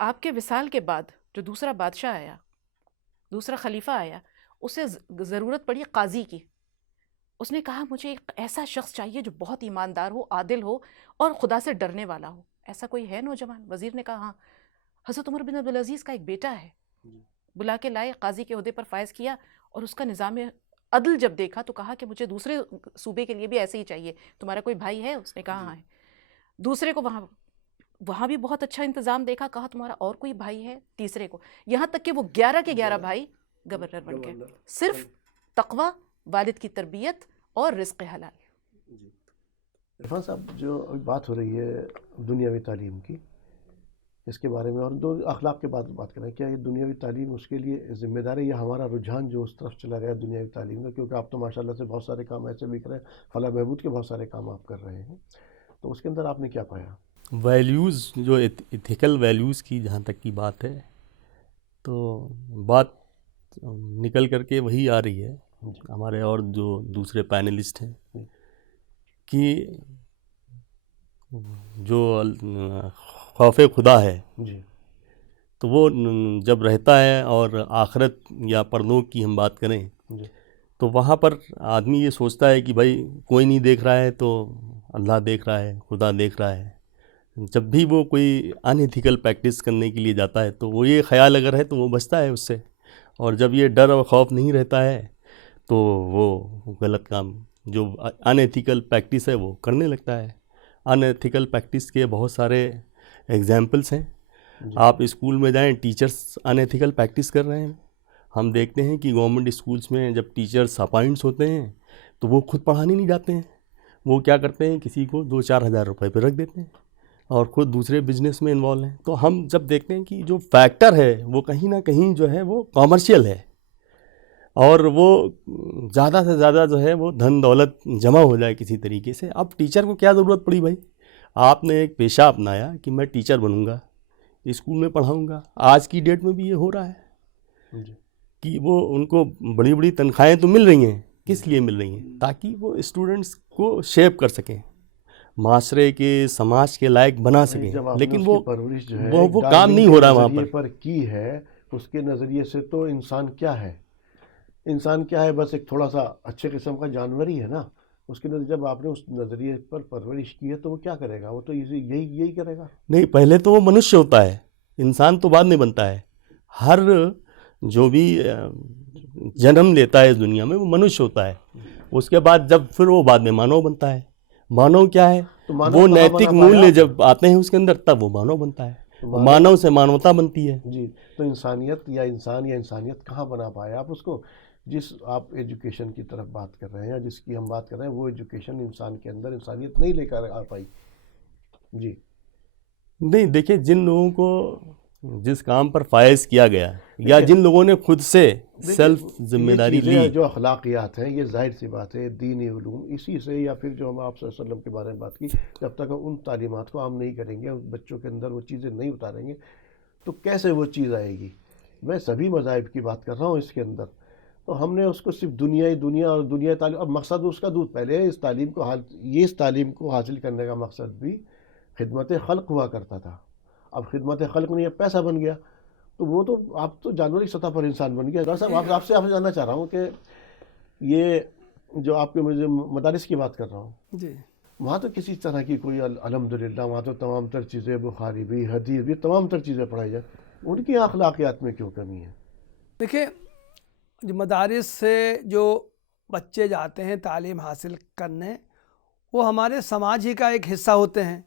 آپ کے وصال کے بعد جو دوسرا بادشاہ آیا, دوسرا خلیفہ آیا, اسے ضرورت پڑی قاضی کی. اس نے کہا مجھے ایک ایسا شخص چاہیے جو بہت ایماندار ہو, عادل ہو اور خدا سے ڈرنے والا ہو. ایسا کوئی ہے نوجوان؟ وزیر نے کہا ہاں, حضرت عمر بن عبدالعزیز کا ایک بیٹا ہے. بلا کے لائے, قاضی کے عہدے پر فائز کیا, اور اس کا نظام عدل جب دیکھا تو کہا کہ مجھے دوسرے صوبے کے لیے بھی ایسے ہی چاہیے. تمہارا کوئی بھائی ہے؟ اس نے کہا ہاں ہے. دوسرے کو وہاں بھی بہت اچھا انتظام دیکھا, کہا تمہارا اور کوئی بھائی ہے؟ تیسرے کو, یہاں تک کہ وہ 11 کے 11 بھائی گورنر بن گئے. صرف تقوی, والد کی تربیت اور رزق حلال. عرفان صاحب, جو ابھی بات ہو رہی ہے دنیاوی تعلیم کی, اس کے بارے میں, اور دو اخلاق کے بات کریں, کیا یہ دنیاوی تعلیم اس کے لیے ذمہ دار ہے, یا ہمارا رجحان جو اس طرف چلا گیا دنیاوی تعلیم کا؟ کیونکہ آپ تو ماشاءاللہ سے بہت سارے کام ایسے بھی کر رہے ہیں, فلاح بہبود کے بہت سارے کام آپ کر رہے ہیں, تو اس کے اندر آپ نے کیا پایا؟ ویلیوز, جو ایتھیکل ویلیوز کی جہاں تک کی بات ہے, تو بات نکل کر کے وہی آ رہی ہے ہمارے اور جو دوسرے پینلسٹ ہیں کہ جو خوف خدا ہے جی, تو وہ جب رہتا ہے, اور آخرت یا پردوں کی ہم بات کریں جی, تو وہاں پر آدمی یہ سوچتا ہے کہ بھائی کوئی نہیں دیکھ رہا ہے تو اللہ دیکھ رہا ہے, خدا دیکھ رہا ہے. جب بھی وہ کوئی ان ایتھیکل پریکٹس کرنے کے لیے جاتا ہے تو وہ یہ خیال اگر ہے تو وہ بچتا ہے اس سے, اور جب یہ ڈر اور خوف نہیں رہتا ہے تو وہ غلط کام جو ان ایتھیکل پریکٹس ہے وہ کرنے لگتا ہے. ان ایتھیکل پریکٹس کے بہت سارے ایگزامپلس ہیں. آپ اسکول میں جائیں, ٹیچرس ان ایتھیکل پریکٹس کر رہے ہیں. ہم دیکھتے ہیں کہ گورنمنٹ اسکولس میں جب ٹیچرس اپائنٹس ہوتے ہیں تو وہ خود پڑھانے نہیں جاتے ہیں, وہ کیا کرتے ہیں, کسی کو 2-4 ہزار روپے پہ رکھ دیتے ہیں اور خود دوسرے بزنس میں انوالو ہیں. تو ہم جب دیکھتے ہیں کہ جو فیکٹر ہے وہ کہیں نہ کہیں جو ہے وہ کامرشل ہے, اور وہ زیادہ سے زیادہ جو ہے وہ دھن دولت جمع ہو جائے کسی طریقے سے. اب ٹیچر کو کیا ضرورت پڑی بھائی؟ آپ نے ایک پیشہ اپنایا کہ میں ٹیچر بنوں گا, اسکول میں پڑھاؤں گا. آج کی ڈیٹ میں بھی یہ ہو رہا ہے کہ وہ ان کو بڑی بڑی تنخواہیں تو مل رہی ہیں. کس لیے مل رہی ہیں؟ تاکہ وہ اسٹوڈنٹس کو شیپ کر سکیں, معاشرے کے, سماج کے لائق بنا سکیں. لیکن وہ پرورش جو ہے وہ کام نہیں ہو رہا وہاں پر کی ہے. اس کے نظریے سے تو انسان کیا ہے, انسان کیا ہے, بس ایک تھوڑا سا اچھے قسم کا جانور ہی ہے نا. اس کے نظر جب آپ نے اس نظریے پر پرورش کی ہے تو وہ کیا کرے گا؟ وہ تو یہی کرے گا. نہیں, پہلے تو وہ منشیہ ہوتا ہے, انسان تو بعد میں بنتا ہے. ہر جو بھی جنم لیتا ہے اس دنیا میں وہ منشیہ ہوتا ہے. اس کے بعد جب پھر وہ بعد میں مانو بنتا ہے. مانو کیا ہے؟ وہ نیتک مولے جب آتے ہیں اس کے اندر تب وہ مانو بنتا ہے. مانو سے مانوتا بنتی ہے. جی, تو انسانیت یا انسانیت کہاں بنا پایا آپ اس کو؟ جس آپ ایجوکیشن کی طرف بات کر رہے ہیں یا جس کی ہم بات کر رہے ہیں, وہ ایجوکیشن انسان کے اندر انسانیت نہیں لے کر آ پائی. جی نہیں, دیکھیں, جن لوگوں کو جس کام پر فائز کیا گیا یا جن لوگوں نے خود سے سیلف ذمہ داری لی, جو اخلاقیات ہیں, یہ ظاہر سی بات ہے دینی علوم اسی سے, یا پھر جو ہم آپ صلی اللہ علیہ وسلم کے بارے میں بات کی, جب تک ہم ان تعلیمات کو عام نہیں کریں گے, بچوں کے اندر وہ چیزیں نہیں اتاریں گے, تو کیسے وہ چیز آئے گی؟ میں سبھی مذاہب کی بات کر رہا ہوں اس کے اندر. تو ہم نے اس کو صرف دنیا اور دنیا تعلیم, اب مقصد اس کا دودھ پہلے اس تعلیم کو حاصل کرنے کا مقصد بھی خدمت خلق ہوا کرتا تھا. اب خدمت خلق نہیں, اب پیسہ بن گیا, تو وہ تو آپ تو جانوری سطح پر انسان بن گیا. ڈاکٹر صاحب, آپ سے جاننا چاہ رہا ہوں کہ یہ جو آپ کے مجھے مدارس کی بات کر رہا ہوں, جی, وہاں تو کسی طرح کی کوئی الحمدللہ وہاں تو تمام تر چیزیں, بخاری بھی, حدیث بھی, تمام تر چیزیں پڑھائی جائیں. ان کی اخلاقیات میں کیوں کمی ہے؟ دیکھیں, جو مدارس سے جو بچے جاتے ہیں تعلیم حاصل کرنے, وہ ہمارے سماج ہی کا ایک حصہ ہوتے ہیں.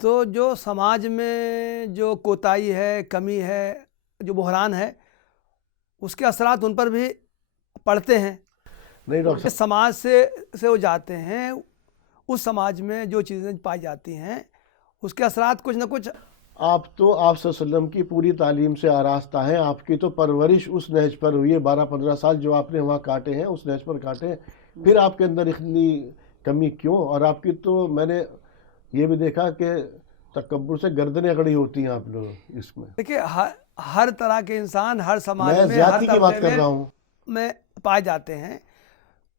تو جو سماج میں جو کوتاہی ہے, کمی ہے, جو بحران ہے, اس کے اثرات ان پر بھی پڑتے ہیں. نہیں ڈاکٹر صاحب, سماج سے وہ جاتے ہیں, اس سماج میں جو چیزیں پائی جاتی ہیں اس کے اثرات کچھ نہ کچھ. آپ صلی اللہ علیہ وسلم کی پوری تعلیم سے آراستہ ہیں, آپ کی تو پرورش اس نہج پر ہوئی ہے. 12-15 سال جو آپ نے وہاں کاٹے ہیں اس نہج پر کاٹے ہیں, پھر آپ کے اندر اتنی کمی کیوں؟ اور آپ کی تو میں نے یہ بھی دیکھا کہ تکبر سے گردنیں اکڑی ہوتی ہیں آپ لوگ اس میں. دیکھیے ہر طرح کے انسان ہر سماج میں میں زیادتی ہر کی بات کر طبقے رہا ہوں. میں پائے جاتے ہیں.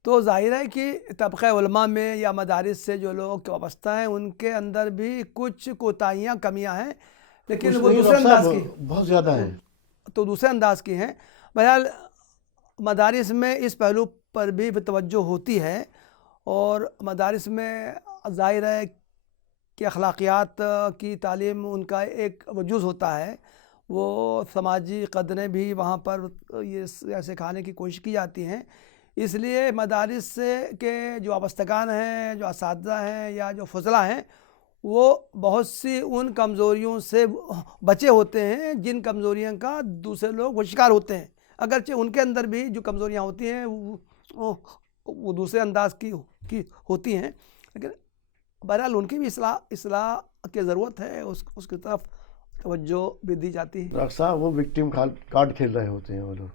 تو ظاہر ہے کہ طبقہ علماء میں یا مدارس سے جو لوگ وابستہ ہیں ان کے اندر بھی کچھ کوتاہیاں کمیاں ہیں، لیکن وہ دوسرے انداز کی بہت زیادہ ہے. تو دوسرے انداز کی ہیں. بہرحال مدارس میں اس پہلو پر بھی توجہ ہوتی ہے، اور مدارس میں ظاہر ہے کہ اخلاقیات کی تعلیم ان کا ایک وجوز ہوتا ہے. وہ سماجی قدریں بھی وہاں پر یہ سکھانے کی کوشش کی جاتی ہیں. اس لیے مدارس سے کے جو وابستگان ہیں، جو اساتذہ ہیں یا جو فضلاء ہیں، وہ بہت سی ان کمزوریوں سے بچے ہوتے ہیں جن کمزوریوں کا دوسرے لوگ وہ شکار ہوتے ہیں. اگرچہ ان کے اندر بھی جو کمزوریاں ہوتی ہیں وہ دوسرے انداز کی ہوتی ہیں، لیکن بہرحال ان کی بھی اصلاح کی ضرورت ہے. اس کی طرف توجہ بھی دی جاتی ہے. ڈاکٹر صاحب وہ وکٹم کارڈ کھیل رہے ہوتے ہیں وہ لوگ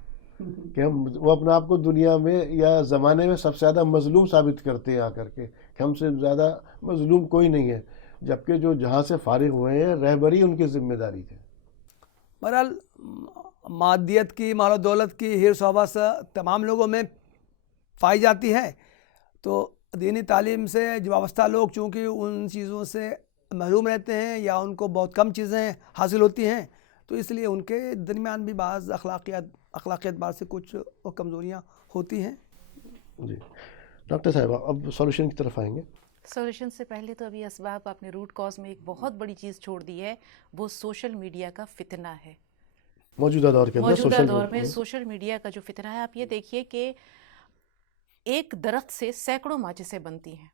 کہ وہ اپنے آپ کو دنیا میں یا زمانے میں سب سے زیادہ مظلوم ثابت کرتے ہیں آ کر کے کہ ہم سے زیادہ مظلوم کوئی نہیں ہے، جبکہ جو جہاں سے فارغ ہوئے ہیں رہبری ان کی ذمہ داری تھی. بہرحال مادیت کی، مال و دولت کی حرص و حوث تمام لوگوں میں پائی جاتی ہے. تو دینی تعلیم سے جو وابستہ لوگ چونکہ ان چیزوں سے محروم رہتے ہیں یا ان کو بہت کم چیزیں حاصل ہوتی ہیں، تو اس لیے ان کے درمیان بھی بعض اخلاقیات بعض سے کچھ کمزوریاں ہوتی ہیں. جی ڈاکٹر صاحب اب سولوشن کی طرف آئیں گے. سولوشن سے پہلے تو ابھی اسباب آپ نے روٹ کاز میں ایک بہت بڑی چیز چھوڑ دی ہے، وہ سوشل میڈیا کا فتنہ ہے. موجودہ دور کے اندر موجودہ دور میں سوشل میڈیا کا جو فتنہ ہے، آپ یہ دیکھیے کہ ایک درخت سے سینکڑوں ماچسیں بنتی ہیں،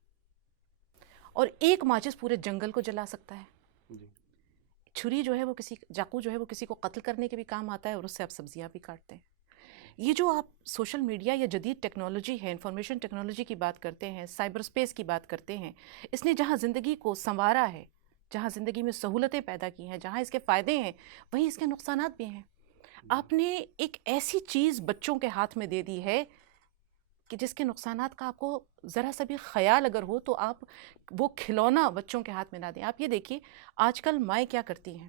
اور ایک ماچس پورے جنگل کو جلا سکتا ہے. چھری جو ہے وہ چاقو جو ہے وہ کسی کو قتل کرنے کے بھی کام آتا ہے، اور اس سے آپ سبزیاں بھی کاٹتے ہیں. یہ جو آپ سوشل میڈیا یا جدید ٹیکنالوجی ہے، انفارمیشن ٹیکنالوجی کی بات کرتے ہیں، سائبر اسپیس کی بات کرتے ہیں، اس نے جہاں زندگی کو سنوارا ہے، جہاں زندگی میں سہولتیں پیدا کی ہیں، جہاں اس کے فائدے ہیں وہیں اس کے نقصانات بھی ہیں. آپ نے ایک ایسی چیز بچوں کے ہاتھ میں دے دی ہے کہ جس کے نقصانات کا آپ کو ذرا سا بھی خیال اگر ہو تو آپ وہ کھلونا بچوں کے ہاتھ میں نہ دیں. آپ یہ دیکھیے آج کل مائیں کیا کرتی ہیں،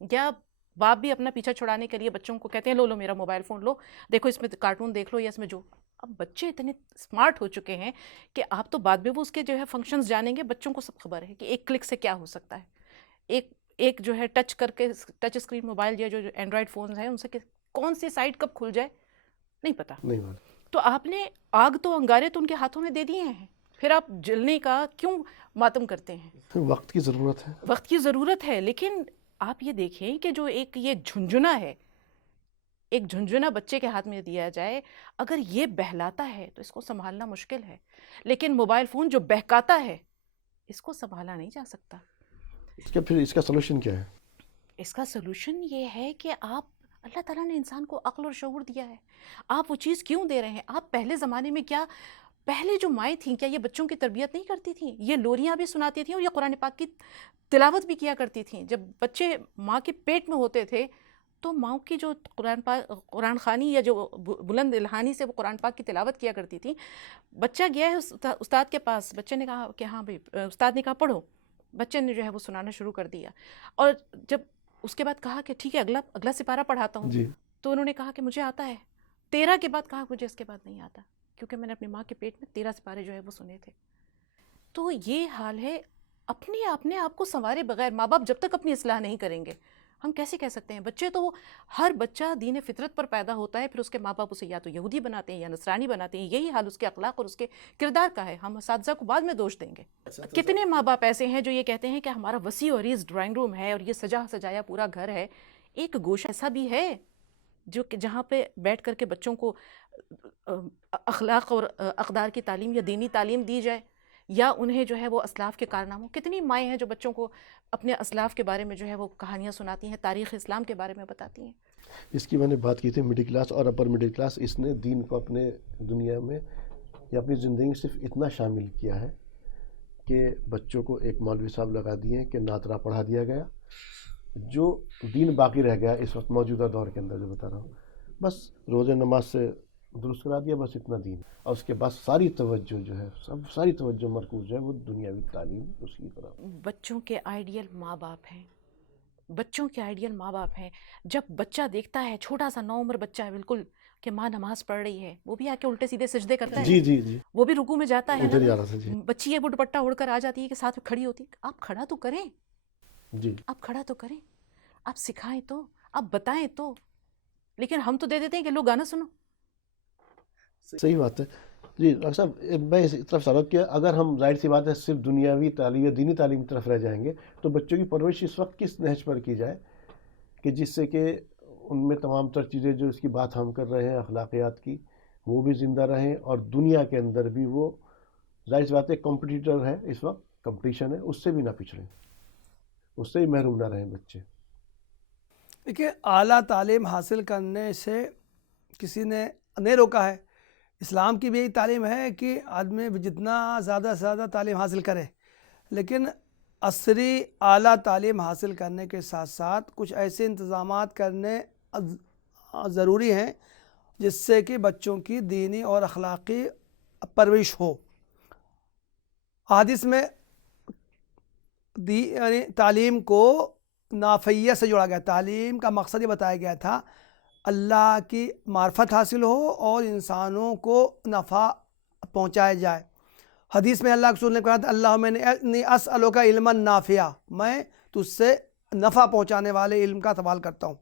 یا باپ بھی اپنا پیچھا چھڑانے کے لیے بچوں کو کہتے ہیں لو میرا موبائل فون لو، دیکھو اس میں کارٹون دیکھ لو یا اس میں جو. اب بچے اتنے اسمارٹ ہو چکے ہیں کہ آپ تو بعد میں وہ اس کے جو ہے فنکشنز جانیں گے، بچوں کو سب خبر ہے کہ ایک کلک سے کیا ہو سکتا ہے. ایک جو ہے ٹچ کر کے ٹچ اسکرین موبائل یا جو اینڈرائڈ فونز ہیں ان سے کون سی سائٹ کب کھل جائے نہیں پتا. تو آپ نے آگ تو انگارے تو ان کے ہاتھوں میں دے دیے ہیں، پھر آپ جلنے کا کیوں ماتم کرتے ہیں؟ وقت کی ضرورت ہے. وقت کی ضرورت ہے، لیکن آپ یہ دیکھیں کہ جو ایک یہ جھنجھنا ہے، ایک جھنجھنا بچے کے ہاتھ میں دیا جائے، اگر یہ بہلاتا ہے تو اس کو سنبھالنا مشکل ہے. لیکن موبائل فون جو بہکاتا ہے اس کو سنبھالا نہیں جا سکتا. پھر اس کا سولوشن کیا ہے؟ اس کا سولوشن یہ ہے کہ آپ، اللہ تعالیٰ نے انسان کو عقل اور شعور دیا ہے، آپ وہ چیز کیوں دے رہے ہیں؟ آپ پہلے زمانے میں کیا، پہلے جو مائیں تھیں کیا یہ بچوں کی تربیت نہیں کرتی تھیں؟ یہ لوریاں بھی سناتی تھیں اور یہ قرآن پاک کی تلاوت بھی کیا کرتی تھیں. جب بچے ماں کے پیٹ میں ہوتے تھے تو ماں کی جو قرآن خوانی یا جو بلند الہانی سے وہ قرآن پاک کی تلاوت کیا کرتی تھیں. بچہ گیا ہے استاد کے پاس، بچے نے کہا کہ ہاں بھائی، استاد نے کہا پڑھو، بچے نے جو ہے وہ سنانا شروع کر دیا. اور جب اس کے بعد کہا کہ ٹھیک ہے اگلا سپارہ پڑھاتا ہوں، تو انہوں نے کہا کہ مجھے آتا ہے. 13 کے بعد کہا مجھے اس کے بعد نہیں آتا، کیونکہ میں نے اپنی ماں کے پیٹ میں 13 سپارے جو ہے وہ سنے تھے. تو یہ حال ہے. اپنے آپ کو سنوارے بغیر ماں باپ جب تک اپنی اصلاح نہیں کریں گے، ہم کیسے کہہ سکتے ہیں؟ بچے تو ہر بچہ دین فطرت پر پیدا ہوتا ہے، پھر اس کے ماں باپ اسے یا تو یہودی بناتے ہیں یا نصرانی بناتے ہیں. یہی حال اس کے اخلاق اور اس کے کردار کا ہے. ہم اساتذہ کو بعد میں دوش دیں گے. کتنے ماں باپ ایسے ہیں جو یہ کہتے ہیں کہ ہمارا وسیع و عریض ڈرائنگ روم ہے اور یہ سجا سجایا پورا گھر ہے. ایک گوشہ ایسا بھی ہے جو کہ جہاں پہ بیٹھ کر کے بچوں کو اخلاق اور اقدار کی تعلیم یا دینی تعلیم دی جائے، یا انہیں جو ہے وہ اسلاف کے کارناموں. کتنی مائیں ہیں جو بچوں کو اپنے اسلاف کے بارے میں جو ہے وہ کہانیاں سناتی ہیں، تاریخ اسلام کے بارے میں بتاتی ہیں. اس کی میں نے بات کی تھی مڈل کلاس اور اپر مڈل کلاس، اس نے دین کو اپنے دنیا میں یا اپنی زندگی میں صرف اتنا شامل کیا ہے کہ بچوں کو ایک مولوی صاحب لگا دیے کہ نعترہ پڑھا دیا گیا. جو دین باقی رہ گیا اس وقت موجودہ دور کے اندر جو بتا رہا ہوں، بس روزے نماز سے درست کرا دیا، بس اتنا دین، اور اس کے بعد ساری توجہ جو ہے، ساری توجہ مرکوز جو ہے وہ دنیاوی تعلیم اس کی طرف. بچوں کے آئیڈیل ماں باپ ہیں، بچوں کے آئیڈیل ماں باپ ہیں. جب بچہ دیکھتا ہے، چھوٹا سا 9 عمر بچہ ہے بالکل، کہ ماں نماز پڑھ رہی ہے، وہ بھی آ کے الٹے سیدھے سجدے کرتا ہے، جی جی جی وہ بھی رکوع میں جاتا ہے ادھر ہی آ نا. رہا تھا. جی بچی ہے وہ دوپٹہ اوڑھ کر آ جاتی ہے کہ ساتھ میں کھڑی ہوتی ہے. آپ کھڑا تو کریں، جی آپ کھڑا تو کریں، آپ سکھائیں تو، آپ بتائیں تو. لیکن ہم تو دے دیتے ہیں کہ لوگ گانا سنو. صحیح بات ہے. جی ڈاکٹر صاحب، میں اس طرف سوال کہ اگر ہم ظاہر سی بات ہے صرف دنیاوی تعلیم یا دینی تعلیم کی طرف رہ جائیں گے تو بچوں کی پرورش اس وقت کس نہج پر کی جائے کہ جس سے کہ ان میں تمام تر چیزیں جو اس کی بات ہم کر رہے ہیں اخلاقیات کی وہ بھی زندہ رہیں، اور دنیا کے اندر بھی وہ ظاہر سی بات ہے کمپٹیٹر ہے، اس وقت کمپٹیشن ہے، اس سے بھی نہ پچھڑیں، اس سے بھی محروم نہ رہیں بچے. دیکھیے اعلیٰ تعلیم حاصل کرنے سے کسی نے نہیں روکا ہے. اسلام کی بھی یہی تعلیم ہے کہ آدمی جتنا زیادہ سے زیادہ تعلیم حاصل کرے، لیکن عصری اعلیٰ تعلیم حاصل کرنے کے ساتھ ساتھ کچھ ایسے انتظامات کرنے ضروری ہیں جس سے کہ بچوں کی دینی اور اخلاقی پرورش ہو. حدیث میں یعنی تعلیم کو نافعیت سے جوڑا گیا. تعلیم کا مقصد یہ بتایا گیا تھا اللہ کی معرفت حاصل ہو اور انسانوں کو نفع پہنچایا جائے. حدیث میں اللہ کے رسول نے کہا تھا اللہم انی اسألک علما نافعا، میں تجھ سے نفع پہنچانے والے علم کا سوال کرتا ہوں.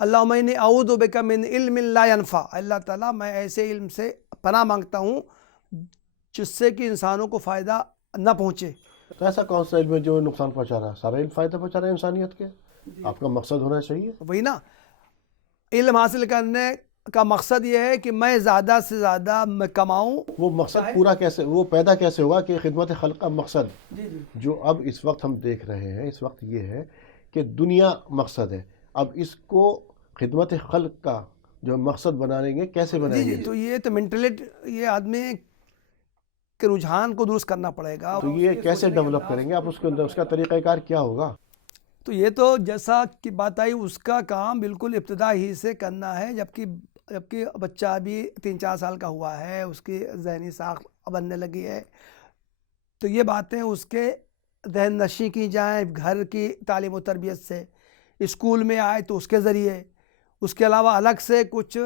اللہم انی اعوذ بک من علم لا ینفع، اللہ تعالیٰ میں ایسے علم سے پناہ مانگتا ہوں جس سے کہ انسانوں کو فائدہ نہ پہنچے. تو ایسا کون سا علم ہے جو نقصان پہنچا رہا ہے؟ سارا علم فائدہ پہنچا رہا ہے انسانیت کے. آپ کا مقصد ہونا چاہیے وہی نا، علم حاصل کرنے کا مقصد یہ ہے کہ میں زیادہ سے زیادہ میں کماؤں. وہ مقصد پورا کیسے، وہ پیدا کیسے ہوگا کہ خدمت خلق کا مقصد جو اب اس وقت ہم دیکھ رہے ہیں، اس وقت یہ ہے کہ دنیا مقصد ہے. اب اس کو خدمت خلق کا جو مقصد بنائیں گے کیسے بنائیں گے؟ تو یہ تو مینٹلٹ، یہ آدمی کے رجحان کو درست کرنا پڑے گا. تو یہ کیسے ڈیولپ کریں گے آپ اس کے اندر، اس کا طریقہ کار کیا ہوگا؟ تو یہ تو جیسا کہ بات آئی اس کا کام بالکل ابتدا ہی سے کرنا ہے، جبکہ بچہ ابھی 3-4 سال کا ہوا ہے، اس کی ذہنی ساخت بننے لگی ہے. تو یہ باتیں اس کے ذہن نشیں کی جائیں گھر کی تعلیم و تربیت سے، اسکول میں آئے تو اس کے ذریعے، اس کے علاوہ الگ سے کچھ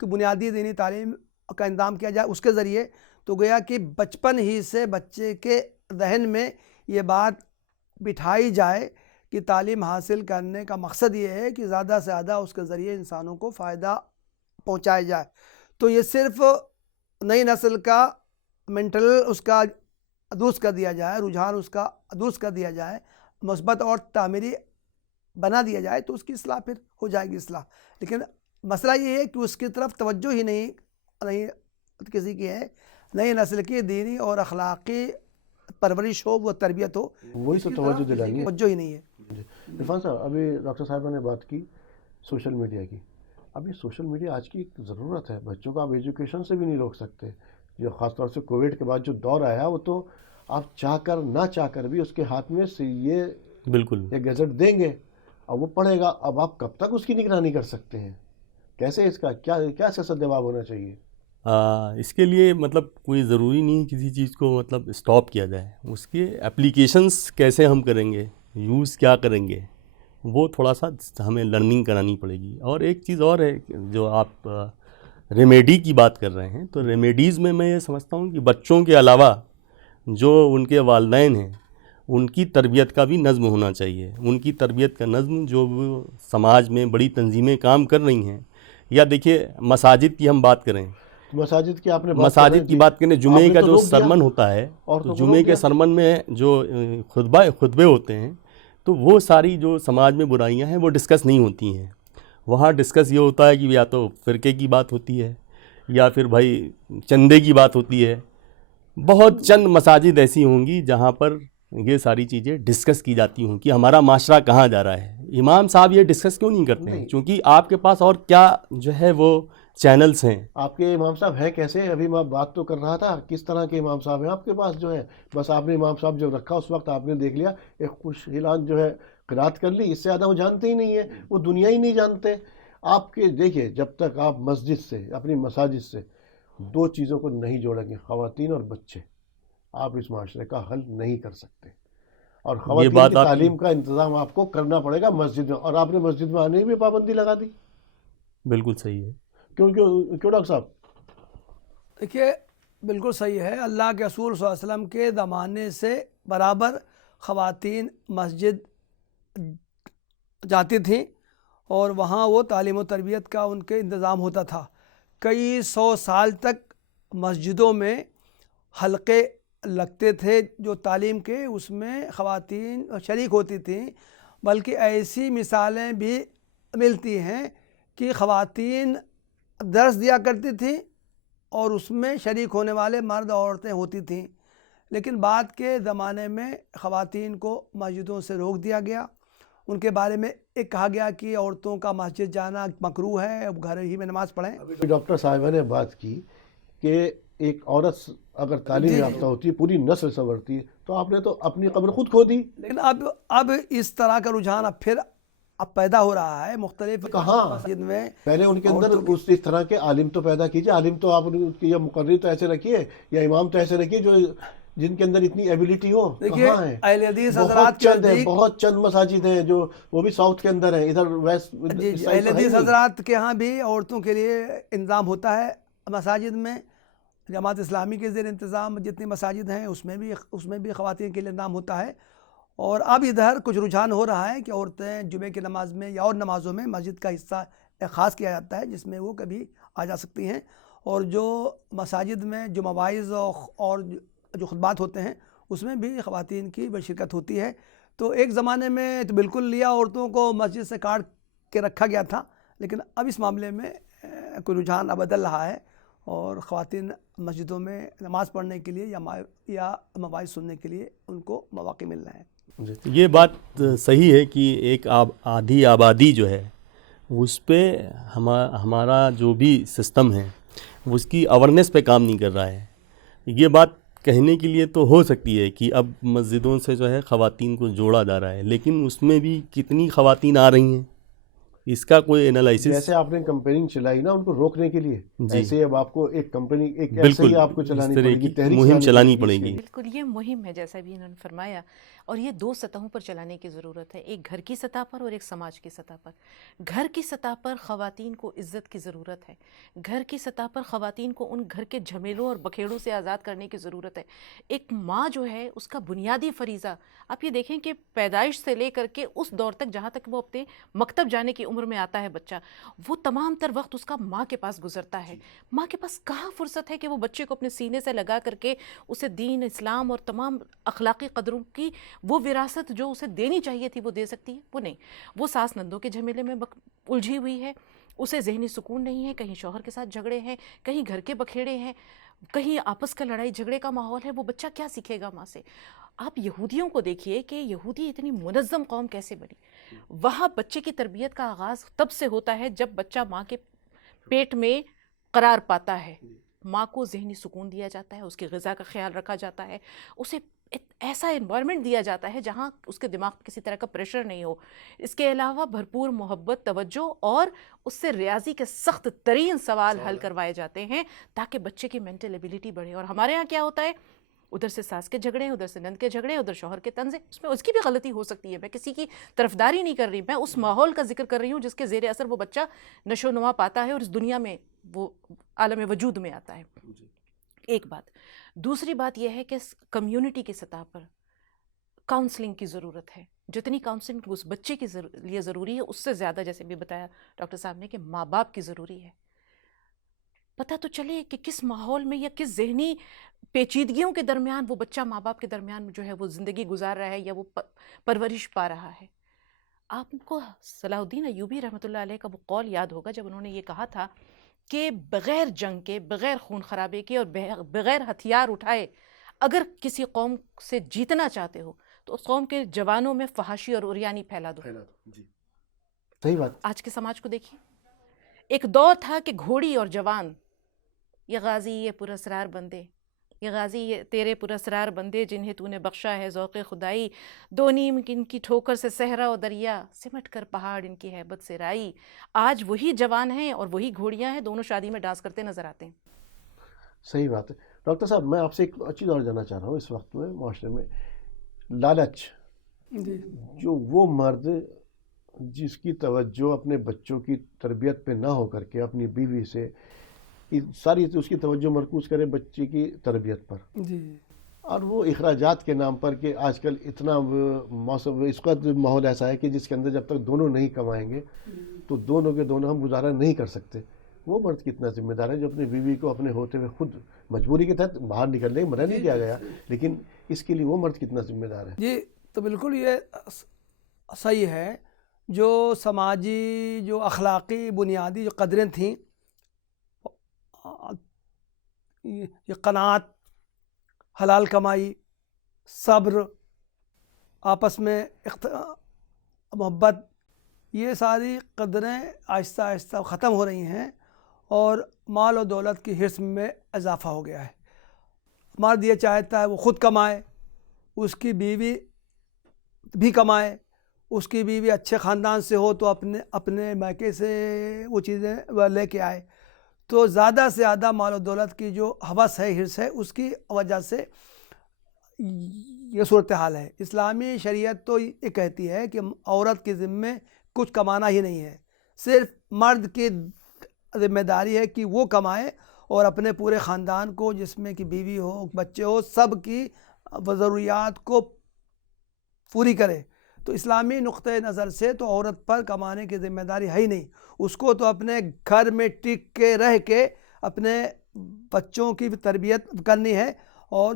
بنیادی دینی تعلیم کا انتظام کیا جائے اس کے ذریعے. تو گویا کہ بچپن ہی سے بچے کے ذہن میں یہ بات بٹھائی جائے کہ تعلیم حاصل کرنے کا مقصد یہ ہے کہ زیادہ سے زیادہ اس کے ذریعے انسانوں کو فائدہ پہنچایا جائے. تو یہ صرف نئی نسل کا مینٹل اس کا درست کر دیا جائے، رجحان اس کا درست کر دیا جائے، مثبت اور تعمیری بنا دیا جائے تو اس کی اصلاح پھر ہو جائے گی اصلاح. لیکن مسئلہ یہ ہے کہ اس کی طرف توجہ ہی نہیں کسی کی ہے. نئی نسل کی دینی اور اخلاقی پرورش ہو، وہ تربیت ہو، وہی تو توجہ دلانی ہے. توجہ ہی نہیں ہے. عرفان صاحب، ابھی ڈاکٹر صاحبہ نے بات کی سوشل میڈیا کی. اب یہ سوشل میڈیا آج کی ایک ضرورت ہے، بچوں کو آپ ایجوکیشن سے بھی نہیں روک سکتے. جو خاص طور سے کووڈ کے بعد جو دور آیا وہ تو آپ چاہ کر نہ چاہ کر بھی اس کے ہاتھ میں سے یہ بالکل ایک گیزٹ دیں گے اور وہ پڑھے گا. اب آپ کب تک اس کی نگرانی کر سکتے ہیں؟ کیسے اس کا کیا سیاست جواب ہونا چاہیے؟ اس کے لیے مطلب کوئی ضروری نہیں کسی چیز کو مطلب اسٹاپ کیا جائے. اس کے اپلیکیشنس کیسے ہم کریں گے، یوز کیا کریں گے، وہ تھوڑا سا ہمیں لرننگ کرانی پڑے گی. اور ایک چیز اور ہے جو آپ ریمیڈی کی بات کر رہے ہیں، تو ریمیڈیز میں یہ سمجھتا ہوں کہ بچوں کے علاوہ جو ان کے والدین ہیں ان کی تربیت کا بھی نظم ہونا چاہیے. ان کی تربیت کا نظم جو وہ سماج میں بڑی تنظیمیں کام کر رہی ہیں، یا دیکھیے مساجد کی ہم بات کریں، مساجد کی آپ نے مساجد کی بات کریں، جمعے کا جو سرمن ہوتا ہے، تو جمعے کے سرمن میں جو خطبے ہوتے ہیں، تو وہ ساری جو سماج میں برائیاں ہیں وہ ڈسکس نہیں ہوتی ہیں. وہاں ڈسکس یہ ہوتا ہے کہ یا تو فرقے کی بات ہوتی ہے یا پھر بھائی چندے کی بات ہوتی ہے. بہت چند مساجد ایسی ہوں گی جہاں پر یہ ساری چیزیں ڈسکس کی جاتی ہوں کہ ہمارا معاشرہ کہاں جا رہا ہے. امام صاحب یہ ڈسکس کیوں نہیں کرتے ہیں؟ کیونکہ آپ کے پاس اور کیا جو ہے وہ چینلز ہیں. آپ کے امام صاحب ہیں کیسے؟ ابھی میں بات تو کر رہا تھا کس طرح کے امام صاحب ہیں آپ کے پاس جو ہیں. بس آپ نے امام صاحب جب رکھا اس وقت آپ نے دیکھ لیا ایک خوش اعلان جو ہے قرات کر لی، اس سے زیادہ وہ جانتے ہی نہیں ہیں، وہ دنیا ہی نہیں جانتے. آپ کے دیکھیے جب تک آپ مسجد سے اپنی مساجد سے دو چیزوں کو نہیں جوڑیں گے، خواتین اور بچے، آپ اس معاشرے کا حل نہیں کر سکتے. اور یہ خواتین بات کی آپ کی تعلیم کا انتظام آپ کو کرنا پڑے گا مسجد میں، اور آپ نے مسجد میں آنے کی بھی پابندی لگا دی. بالکل صحیح ہے. کیوں ڈاکٹر صاحب؟ دیکھیے بالکل صحیح ہے. اللہ کے رسول صلی اللہ علیہ وسلم کے زمانے سے برابر خواتین مسجد جاتی تھیں اور وہاں وہ تعلیم و تربیت کا ان کے انتظام ہوتا تھا. کئی 100 سال تک مسجدوں میں حلقے لگتے تھے جو تعلیم کے، اس میں خواتین شریک ہوتی تھیں. بلکہ ایسی مثالیں بھی ملتی ہیں کہ خواتین درس دیا کرتی تھیں اور اس میں شریک ہونے والے مرد اور عورتیں ہوتی تھیں. لیکن بعد کے زمانے میں خواتین کو مسجدوں سے روک دیا گیا. ان کے بارے میں ایک کہا گیا کہ عورتوں کا مسجد جانا مکروہ ہے، اب گھر ہی میں نماز پڑھیں. ابھی ڈاکٹر صاحبہ نے بات کی کہ ایک عورت اگر تعلیم یافتہ ہوتی ہے پوری نسل سنورتی ہے، تو آپ نے تو اپنی قبر خود کھو دی. لیکن اب اس طرح کا رجحان اب پیدا ہو رہا ہے مختلف کہاں مسجد میں. پہلے ان کے اندر اس طرح کے عالم تو پیدا کیجیے. عالم تو آپ یا مقرری تو ایسے رکھیے یا امام تو ایسے رکھیے جو جن کے اندر اتنی ایبیلٹی ہو. دیکھیے کہاں ہیں؟ اہل حدیث حضرات کے نزدیک، بہت چند مساجد ہیں جو وہ بھی ساؤتھ کے اندر ہیں، ادھر ویسٹ. جی اہل حدیث حضرات کے ہاں بھی عورتوں کے لیے انتظام ہوتا ہے مساجد میں. جماعت اسلامی کے زیر انتظام جتنی مساجد ہیں اس میں بھی خواتین کے لیے انتظام ہوتا ہے. اور اب ادھر کچھ رجحان ہو رہا ہے کہ عورتیں جمعے کی نماز میں یا اور نمازوں میں مسجد کا حصہ خاص کیا جاتا ہے جس میں وہ کبھی آ جا سکتی ہیں. اور جو مساجد میں جو مواعظ اور جو خطبات ہوتے ہیں اس میں بھی خواتین کی شرکت ہوتی ہے. تو ایک زمانے میں تو بالکل لیا عورتوں کو مسجد سے کاٹ کے رکھا گیا تھا، لیکن اب اس معاملے میں کوئی رجحان اب بدل رہا ہے اور خواتین مسجدوں میں نماز پڑھنے کے لیے یا مواعظ سننے کے لیے ان کو مواقع مل رہے ہیں. یہ بات صحیح ہے کہ ایک آدھی آبادی جو ہے اس پہ ہمارا جو بھی سسٹم ہے اس کی اویرنیس پہ کام نہیں کر رہا ہے. یہ بات کہنے کے لیے تو ہو سکتی ہے کہ اب مسجدوں سے جو ہے خواتین کو جوڑا جا رہا ہے، لیکن اس میں بھی کتنی خواتین آ رہی ہیں اس کا کوئی انالائسس. جیسے آپ نے کمپیننگ چلائی نا ان کو روکنے کے لیے، ایسے اب آپ کو ایک کمپنی ایک ایسے بالکل ہی آپ کو چلانی پڑے گی، تحریک مہم چلانی پڑے گی. بالکل یہ مہم ہے جیسا بھی انہوں نے فرمایا، اور یہ دو سطحوں پر چلانے کی ضرورت ہے، ایک گھر کی سطح پر اور ایک سماج کی سطح پر. گھر کی سطح پر خواتین کو عزت کی ضرورت ہے، گھر کی سطح پر خواتین کو ان گھر کے جھمیلوں اور بکھیڑوں سے آزاد کرنے کی ضرورت ہے. ایک ماں جو ہے اس کا بنیادی فریضہ، آپ یہ دیکھیں کہ پیدائش سے لے کر کے اس دور تک جہاں تک وہ اپنے مکتب جانے کی عمر میں آتا ہے بچہ، وہ تمام تر وقت اس کا ماں کے پاس گزرتا ہے. ماں کے پاس کہاں فرصت ہے کہ وہ بچے کو اپنے سینے سے لگا کر کے اسے دین، اسلام اور تمام اخلاقی قدروں کی وہ وراثت جو اسے دینی چاہیے تھی وہ دے سکتی ہے؟ وہ نہیں. وہ ساس نندوں کے جھمیلے میں الجھی ہوئی ہے، اسے ذہنی سکون نہیں ہے، کہیں شوہر کے ساتھ جھگڑے ہیں، کہیں گھر کے بکھیڑے ہیں، کہیں آپس کا لڑائی جھگڑے کا ماحول ہے. وہ بچہ کیا سیکھے گا ماں سے؟ آپ یہودیوں کو دیکھیے کہ یہودی اتنی منظم قوم کیسے بنی. وہاں بچے کی تربیت کا آغاز تب سے ہوتا ہے جب بچہ ماں کے پیٹ میں قرار پاتا ہے. ماں کو ذہنی سکون دیا جاتا ہے، اس کی غذا کا خیال رکھا جاتا ہے، اسے ایسا انوائرمنٹ دیا جاتا ہے جہاں اس کے دماغ کسی طرح کا پریشر نہیں ہو. اس کے علاوہ بھرپور محبت، توجہ اور اس سے ریاضی کے سخت ترین سوال حل کروائے جاتے ہیں تاکہ بچے کی مینٹل ایبیلٹی بڑھے. اور ہمارے ہاں کیا ہوتا ہے، ادھر سے ساس کے جھگڑے، ادھر سے نند کے جھگڑے، ادھر شوہر کے طنزے. اس میں اس کی بھی غلطی ہو سکتی ہے، میں کسی کی طرفداری نہیں کر رہی، میں اس ماحول کا ذکر کر رہی ہوں جس کے زیر اثر وہ بچہ نشو و نما پاتا ہے اور اس دنیا میں وہ عالم وجود میں آتا ہے. ایک بات. دوسری بات یہ ہے کہ کمیونٹی کی سطح پر کاؤنسلنگ کی ضرورت ہے. جتنی کاؤنسلنگ اس بچے کے لیے ضروری ہے اس سے زیادہ، جیسے بھی بتایا ڈاکٹر صاحب نے، کہ ماں باپ کی ضروری ہے. پتہ تو چلے کہ کس ماحول میں یا کس ذہنی پیچیدگیوں کے درمیان وہ بچہ ماں باپ کے درمیان جو ہے وہ زندگی گزار رہا ہے یا وہ پرورش پا رہا ہے. آپ کو صلاح الدین ایوبی رحمۃ اللہ علیہ کا وہ قول یاد ہوگا جب انہوں نے یہ کہا تھا کہ بغیر جنگ کے، بغیر خون خرابے کے اور بغیر ہتھیار اٹھائے اگر کسی قوم سے جیتنا چاہتے ہو تو اس قوم کے جوانوں میں فحاشی اور عریانی پھیلا دو. صحیح بات. آج کے سماج کو دیکھیے، ایک دور تھا کہ گھوڑی اور جوان، یہ غازی، یہ پراسرار بندے، یہ غازی یہ تیرے پراسرار بندے جنہیں تو نے بخشا ہے ذوق خدائی، دو نیم ان کی ٹھوکر سے صحرا و دریا، سمٹ کر پہاڑ ان کی ہیبت سے رائی. آج وہی جوان ہیں اور وہی گھوڑیاں ہیں، دونوں شادی میں ڈانس کرتے نظر آتے ہیں. صحیح بات ہے. ڈاکٹر صاحب میں آپ سے ایک چیز اور جاننا چاہ رہا ہوں. اس وقت میں معاشرے میں لالچ، جی جو وہ مرد جس کی توجہ اپنے بچوں کی تربیت پہ نہ ہو کر کے اپنی بیوی سے ساری اس کی توجہ مرکوز کرے بچے کی تربیت پر، جی اور وہ اخراجات کے نام پر کہ آج کل اتنا موسم اس کا ماحول ایسا ہے کہ جس کے اندر جب تک دونوں نہیں کمائیں گے تو دونوں کے دونوں ہم گزارا نہیں کر سکتے. وہ مرد کتنا ذمہ دار ہے جو اپنی بیوی کو اپنے ہوتے ہوئے خود مجبوری کے تحت باہر نکلنے منع نہیں کیا گیا، لیکن اس کے لیے وہ مرد کتنا ذمہ دار ہے؟ جی تو بالکل یہ صحیح ہے. جو سماجی جو اخلاقی بنیادی جو قدریں تھیں، یہ قناعت، حلال کمائی، صبر، آپس میں محبت، یہ ساری قدریں آہستہ آہستہ ختم ہو رہی ہیں اور مال و دولت کی حرص میں اضافہ ہو گیا ہے. مرد یہ چاہتا ہے وہ خود کمائے، اس کی بیوی بھی کمائے، اس کی بیوی اچھے خاندان سے ہو تو اپنے میکے سے وہ چیزیں لے کے آئے. تو زیادہ سے زیادہ مال و دولت کی جو ہوس ہے، حرص ہے، اس کی وجہ سے یہ صورتحال ہے. اسلامی شریعت تو یہ کہتی ہے کہ عورت کے ذمے کچھ کمانا ہی نہیں ہے، صرف مرد کی ذمہ داری ہے کہ وہ کمائے اور اپنے پورے خاندان کو، جس میں کہ بیوی ہو، بچے ہو، سب کی ضروریات کو پوری کرے. تو اسلامی نقطۂ نظر سے تو عورت پر کمانے کی ذمہ داری ہے ہی نہیں. اس کو تو اپنے گھر میں ٹک کے رہ کے اپنے بچوں کی بھی تربیت کرنی ہے، اور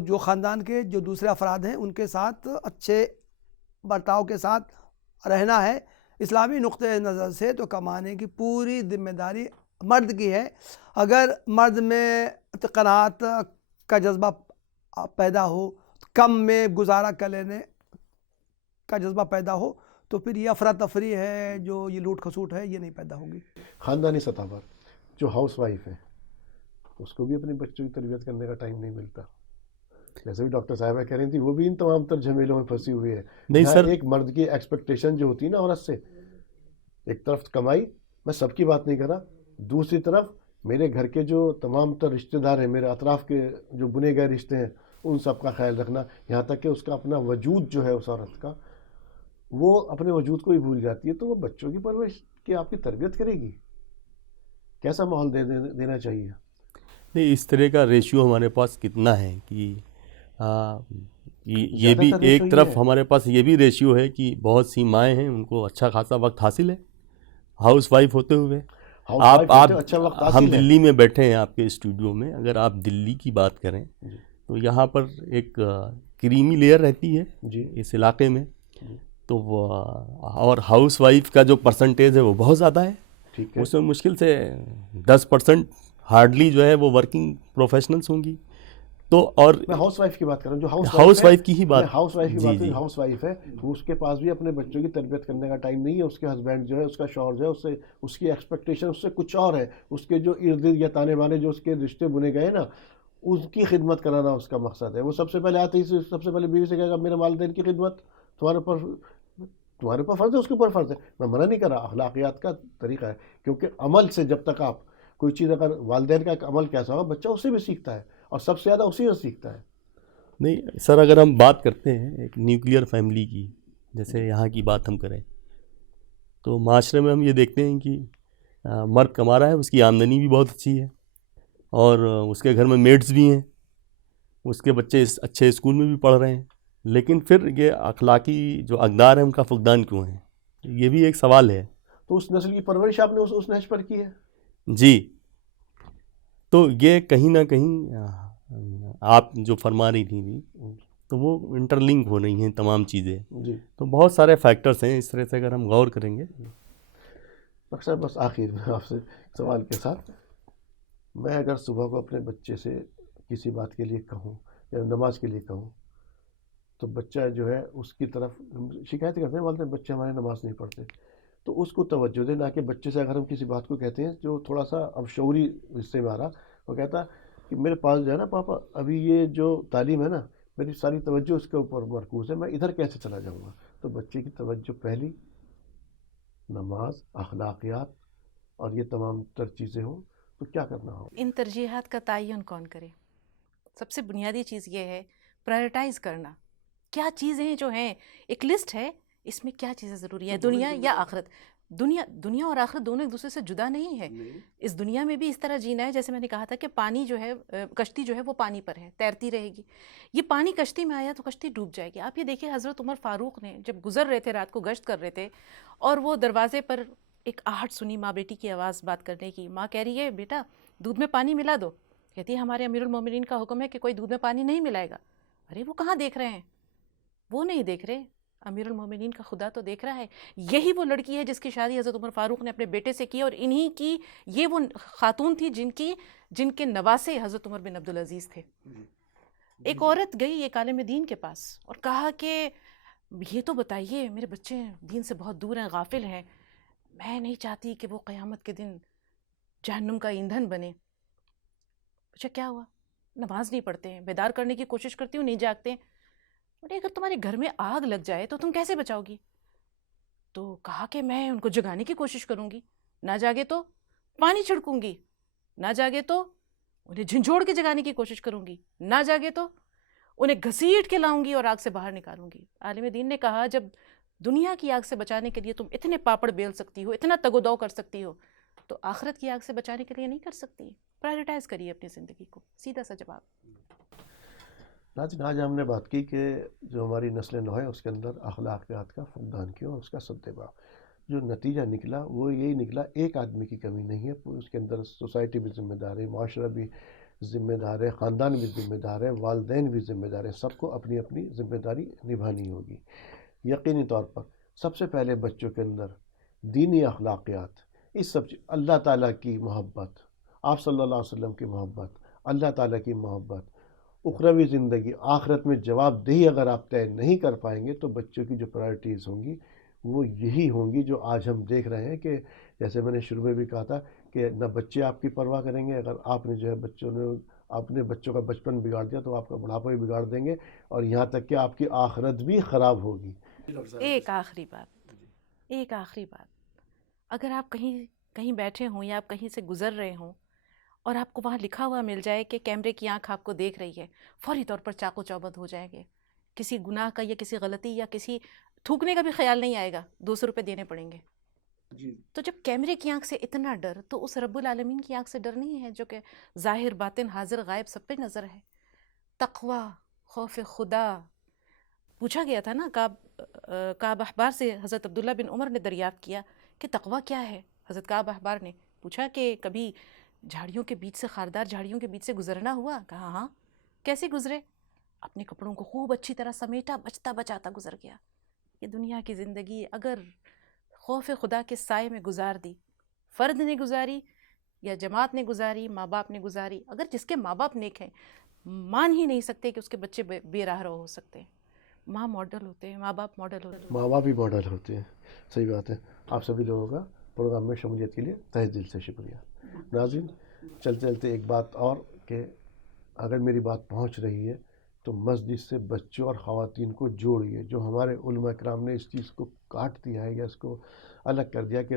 جو خاندان کے جو دوسرے افراد ہیں ان کے ساتھ اچھے برتاؤ کے ساتھ رہنا ہے. اسلامی نقطۂ نظر سے تو کمانے کی پوری ذمہ داری مرد کی ہے. اگر مرد میں قناعت کا جذبہ پیدا ہو، کم میں گزارا کر لینے کا جذبہ پیدا ہو، تو پھر یہ افراتفری ہے، جو یہ لوٹ کھسوٹ ہے، یہ نہیں پیدا ہوگی. خاندانی سطح پر جو ہاؤس وائف ہے اس کو بھی اپنے بچوں کی تربیت کرنے کا ٹائم نہیں ملتا. جیسے بھی ڈاکٹر صاحبہ کہہ رہی تھی، وہ بھی ان تمام تر جھمیلوں میں پھنسی ہوئی ہے. نہیں یہاں سر، ایک مرد کی ایکسپیکٹیشن جو ہوتی ہے نا عورت سے، ایک طرف کمائی، میں سب کی بات نہیں کر رہا، دوسری طرف میرے گھر کے جو تمام تر رشتہ دار ہیں، میرے اطراف کے جو بنے گئے رشتے ہیں، ان سب کا خیال رکھنا، یہاں تک کہ اس کا اپنا وجود جو ہے اس عورت کا، وہ اپنے وجود کو ہی بھول جاتی ہے. تو وہ بچوں کی پرورش کی آپ کی تربیت کرے گی؟ کیسا ماحول دینا چاہیے؟ نہیں، اس طرح کا ریشیو ہمارے پاس کتنا ہے کہ یہ بھی زیادہ تر ایک ratio طرف یہ ہے. ہمارے پاس یہ بھی ریشیو ہے کہ بہت سی مائیں ہیں ان کو اچھا خاصا وقت حاصل ہے ہاؤس وائف ہوتے ہوئے. ہاؤس آپ وائف آپ ہوتے اچھا وقت ہم حاصل ہے. دلی میں بیٹھے ہیں آپ کے اسٹوڈیو میں، اگر آپ دلی کی بات کریں جی تو یہاں پر ایک کریمی لیئر رہتی ہے جی اس علاقے میں، جی. تو اور ہاؤس وائف کا جو پرسنٹیج ہے وہ بہت زیادہ ہے. ٹھیک ہے. اس میں مشکل سے 10% ہارڈلی جو ہے وہ ورکنگ پروفیشنلز ہوں گی. تو اور میں ہاؤس وائف کی بات کر رہا ہوں، جو ہاؤس وائف کی ہی بات، میں ہاؤس وائف کی جی بات جی کروں. ہاؤس وائف ہے تو اس کے پاس بھی اپنے بچوں کی تربیت کرنے کا ٹائم نہیں ہے. اس کے ہسبینڈ جو ہے، اس کا شوہر جو ہے، اس سے اس کی ایکسپیکٹیشن اس سے کچھ اور ہے. اس کے جو ارد گرد یا تانے بانے جو اس کے رشتے بنے گئے نا، اس کی خدمت کرانا اس کا مقصد ہے. وہ سب سے پہلے آتے ہی سب سے پہلے بیوی سے کہے گا میرے والدین کی خدمت تمہارے اوپر فرض ہے، اس کے اوپر فرض ہے. میں منع نہیں کر رہا، اخلاقیات کا طریقہ ہے. کیونکہ عمل سے جب تک آپ کوئی چیز، اگر والدین کا ایک عمل کیسا ہوگا، بچہ اس سے بھی سیکھتا ہے، اور سب سے زیادہ اسی سے سیکھتا ہے. نہیں سر، اگر ہم بات کرتے ہیں ایک نیوکلیئر فیملی کی، جیسے یہاں کی بات ہم کریں تو معاشرے میں ہم یہ دیکھتے ہیں کہ مرد کما رہا ہے، اس کی آمدنی بھی بہت اچھی ہے، اور اس کے گھر میں میڈس بھی ہیں، اس کے بچے اچھے اسکول میں بھی پڑھ رہے ہیں، لیکن پھر یہ اخلاقی جو اقدار ہیں ان کا فقدان کیوں ہے؟ یہ بھی ایک سوال ہے. تو اس نسل کی پرورش آپ نے اس نہج پر کی ہے. جی، تو یہ کہیں نہ کہیں آپ جو فرما رہی تھیں تو وہ انٹر لنک ہو رہی ہیں تمام چیزیں. جی. تو بہت سارے فیکٹرز ہیں، اس طرح سے اگر ہم غور کریں گے. اکثر بس آخر میں آپ سے سوال کے ساتھ، میں اگر صبح کو اپنے بچے سے کسی بات کے لیے کہوں یا نماز کے لیے کہوں، تو بچہ جو ہے اس کی طرف شکایت کرتے ہیں، والدین بچے ہمارے نماز نہیں پڑھتے. تو اس کو توجہ دیں، نہ کہ بچے سے اگر ہم کسی بات کو کہتے ہیں جو تھوڑا سا اب شعوری حصے میں آ رہا، وہ کہتا کہ میرے پاس جو ہے نا پاپا ابھی یہ جو تعلیم ہے نا میری ساری توجہ اس کے اوپر مرکوز ہے، میں ادھر کیسے چلا جاؤں گا؟ تو بچے کی توجہ پہلی نماز، اخلاقیات اور یہ تمام تر چیزیں ہوں تو کیا کرنا ہو؟ ان ترجیحات کا تعین کون کرے؟ سب سے بنیادی چیز یہ ہے پرائرٹائز کرنا. کیا چیزیں ہیں جو ہیں، ایک لسٹ ہے، اس میں کیا چیزیں ضروری ہیں، دنیا یا آخرت. دنیا اور آخرت دونوں ایک دوسرے سے جدا نہیں ہے. اس دنیا میں بھی اس طرح جینا ہے جیسے میں نے کہا تھا کہ پانی جو ہے، کشتی جو ہے وہ پانی پر ہے، تیرتی رہے گی. یہ پانی کشتی میں آیا تو کشتی ڈوب جائے گی. آپ یہ دیکھیں حضرت عمر فاروق نے جب گزر رہے تھے، رات کو گشت کر رہے تھے، اور وہ دروازے پر ایک آہٹ سنی، ماں بیٹی کی آواز بات کرنے کی. ماں کہہ رہی ہے بیٹا دودھ میں پانی ملا دو. کہتی ہے ہمارے امیر المومنین کا حکم ہے کہ کوئی دودھ میں پانی نہیں ملائے گا. ارے وہ کہاں دیکھ رہے ہیں؟ وہ نہیں دیکھ رہے، امیر المومنین کا خدا تو دیکھ رہا ہے. یہی وہ لڑکی ہے جس کی شادی حضرت عمر فاروق نے اپنے بیٹے سے کی، اور انہی کی یہ وہ خاتون تھی جن کے نواسے حضرت عمر بن عبدالعزیز تھے. ایک عورت گئی ایک عالم دین کے پاس اور کہا کہ یہ تو بتائیے میرے بچے دین سے بہت دور ہیں، غافل ہیں، میں نہیں چاہتی کہ وہ قیامت کے دن جہنم کا ایندھن بنے. پوچھا کیا ہوا؟ نماز نہیں پڑھتے ہیں، بیدار کرنے کی کوشش کرتی ہوں، نہیں جاگتے. بولے اگر تمہارے گھر میں آگ لگ جائے تو تم کیسے بچاؤ گی؟ تو کہا کہ میں ان کو جگانے کی کوشش کروں گی، نہ جاگے تو پانی چھڑکوں گی، نہ جاگے تو انہیں جھنجھوڑ کے جگانے کی کوشش کروں گی، نہ جاگے تو انہیں گھسیٹ کے لاؤں گی اور آگ سے باہر نکالوں گی. عالم دین نے کہا جب دنیا کی آگ سے بچانے کے لیے تم اتنے پاپڑ بیل سکتی ہو، اتنا تگ و دو کر سکتی ہو، تو آخرت کی آگ سے بچانے کے لیے نہیں کر سکتی؟ پرائرٹائز کریے اپنی زندگی کو. سیدھا سا جواب. ناظرین آج ہم نے بات کی کہ جو ہماری نسل نو ہے اس کے اندر اخلاقیات کا فقدان کیوں، اس کا سدباب. جو نتیجہ نکلا وہ یہی نکلا، ایک آدمی کی کمی نہیں ہے، اس کے اندر سوسائٹی بھی ذمہ دار ہے، معاشرہ بھی ذمہ دار ہے، خاندان بھی ذمہ دار ہے، والدین بھی ذمہ دار ہے. سب کو اپنی اپنی ذمہ داری نبھانی ہوگی. یقینی طور پر سب سے پہلے بچوں کے اندر دینی اخلاقیات، اس سب اللہ تعالیٰ کی محبت، آپ صلی اللہ علیہ وسلم کی محبت، اللہ تعالیٰ کی محبت، اخروی زندگی، آخرت میں جواب دہی اگر آپ طے نہیں کر پائیں گے تو بچوں کی جو پرائرٹیز ہوں گی وہ یہی ہوں گی جو آج ہم دیکھ رہے ہیں. کہ جیسے میں نے شروع میں بھی کہا تھا کہ نہ بچے آپ کی پرواہ کریں گے. اگر آپ نے جو ہے اپنے بچوں کا بچپن بگاڑ دیا تو آپ کا بڑھاپا بھی بگاڑ دیں گے، اور یہاں تک کہ آپ کی آخرت بھی خراب ہوگی. ایک آخری بات، اگر آپ کہیں بیٹھے ہوں یا آپ کہیں سے گزر رہے ہوں اور آپ کو وہاں لکھا ہوا مل جائے کہ کیمرے کی آنکھ آپ کو دیکھ رہی ہے، فوری طور پر چاقو چوبند ہو جائیں گے. کسی گناہ کا یا کسی غلطی یا کسی تھوکنے کا بھی خیال نہیں آئے گا، 200 روپے دینے پڑیں گے. تو جب کیمرے کی آنکھ سے اتنا ڈر، تو اس رب العالمین کی آنکھ سے ڈر نہیں ہے جو کہ ظاہر باطن حاضر غائب سب پہ نظر ہے. تقوی، خوف خدا. پوچھا گیا تھا نا کعب احبار سے، حضرت عبداللہ بن عمر نے دریافت کیا کہ تقوی کیا ہے. حضرت کعب احبار نے پوچھا کہ کبھی جھاڑیوں کے بیچ سے، خاردار جھاڑیوں کے بیچ سے گزرنا ہوا؟ کہا ہاں. کیسے گزرے؟ اپنے کپڑوں کو خوب اچھی طرح سمیٹا، بچتا بچاتا گزر گیا. یہ دنیا کی زندگی اگر خوف خدا کے سائے میں گزار دی، فرد نے گزاری یا جماعت نے گزاری، ماں باپ نے گزاری، اگر جس کے ماں باپ نیک ہیں، مان ہی نہیں سکتے کہ اس کے بچے بے راہ رو ہو سکتے ہیں. ماں ماڈل ہوتے ہیں، ماں باپ ماڈل ہوتے ہیں. ماں باپ بھی ماڈل ہوتے ہیں. صحیح بات ہے. آپ سبھی لوگوں کا پروگرام میں شمولیت کے لیے تہہ دل سے شکریہ. ناظرین چلتے چلتے ایک بات اور کہ اگر میری بات پہنچ رہی ہے تو مسجد سے بچوں اور خواتین کو جوڑیے. جو ہمارے علماء کرام نے اس چیز کو کاٹ دیا ہے یا اس کو الگ کر دیا کہ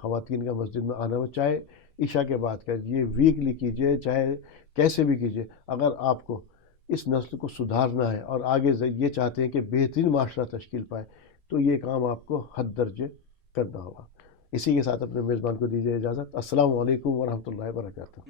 خواتین کا مسجد میں آنا ہو، چاہے عشاء کے بعد کیجیے، ویکلی کیجیے، چاہے کیسے بھی کیجیے. اگر آپ کو اس نسل کو سدھارنا ہے اور آگے یہ چاہتے ہیں کہ بہترین معاشرہ تشکیل پائے تو یہ کام آپ کو حد درجے کرنا ہوگا. اسی کے ساتھ اپنے میزبان کو دیجیے اجازت. السلام علیکم ورحمۃ اللہ وبرکاتہ.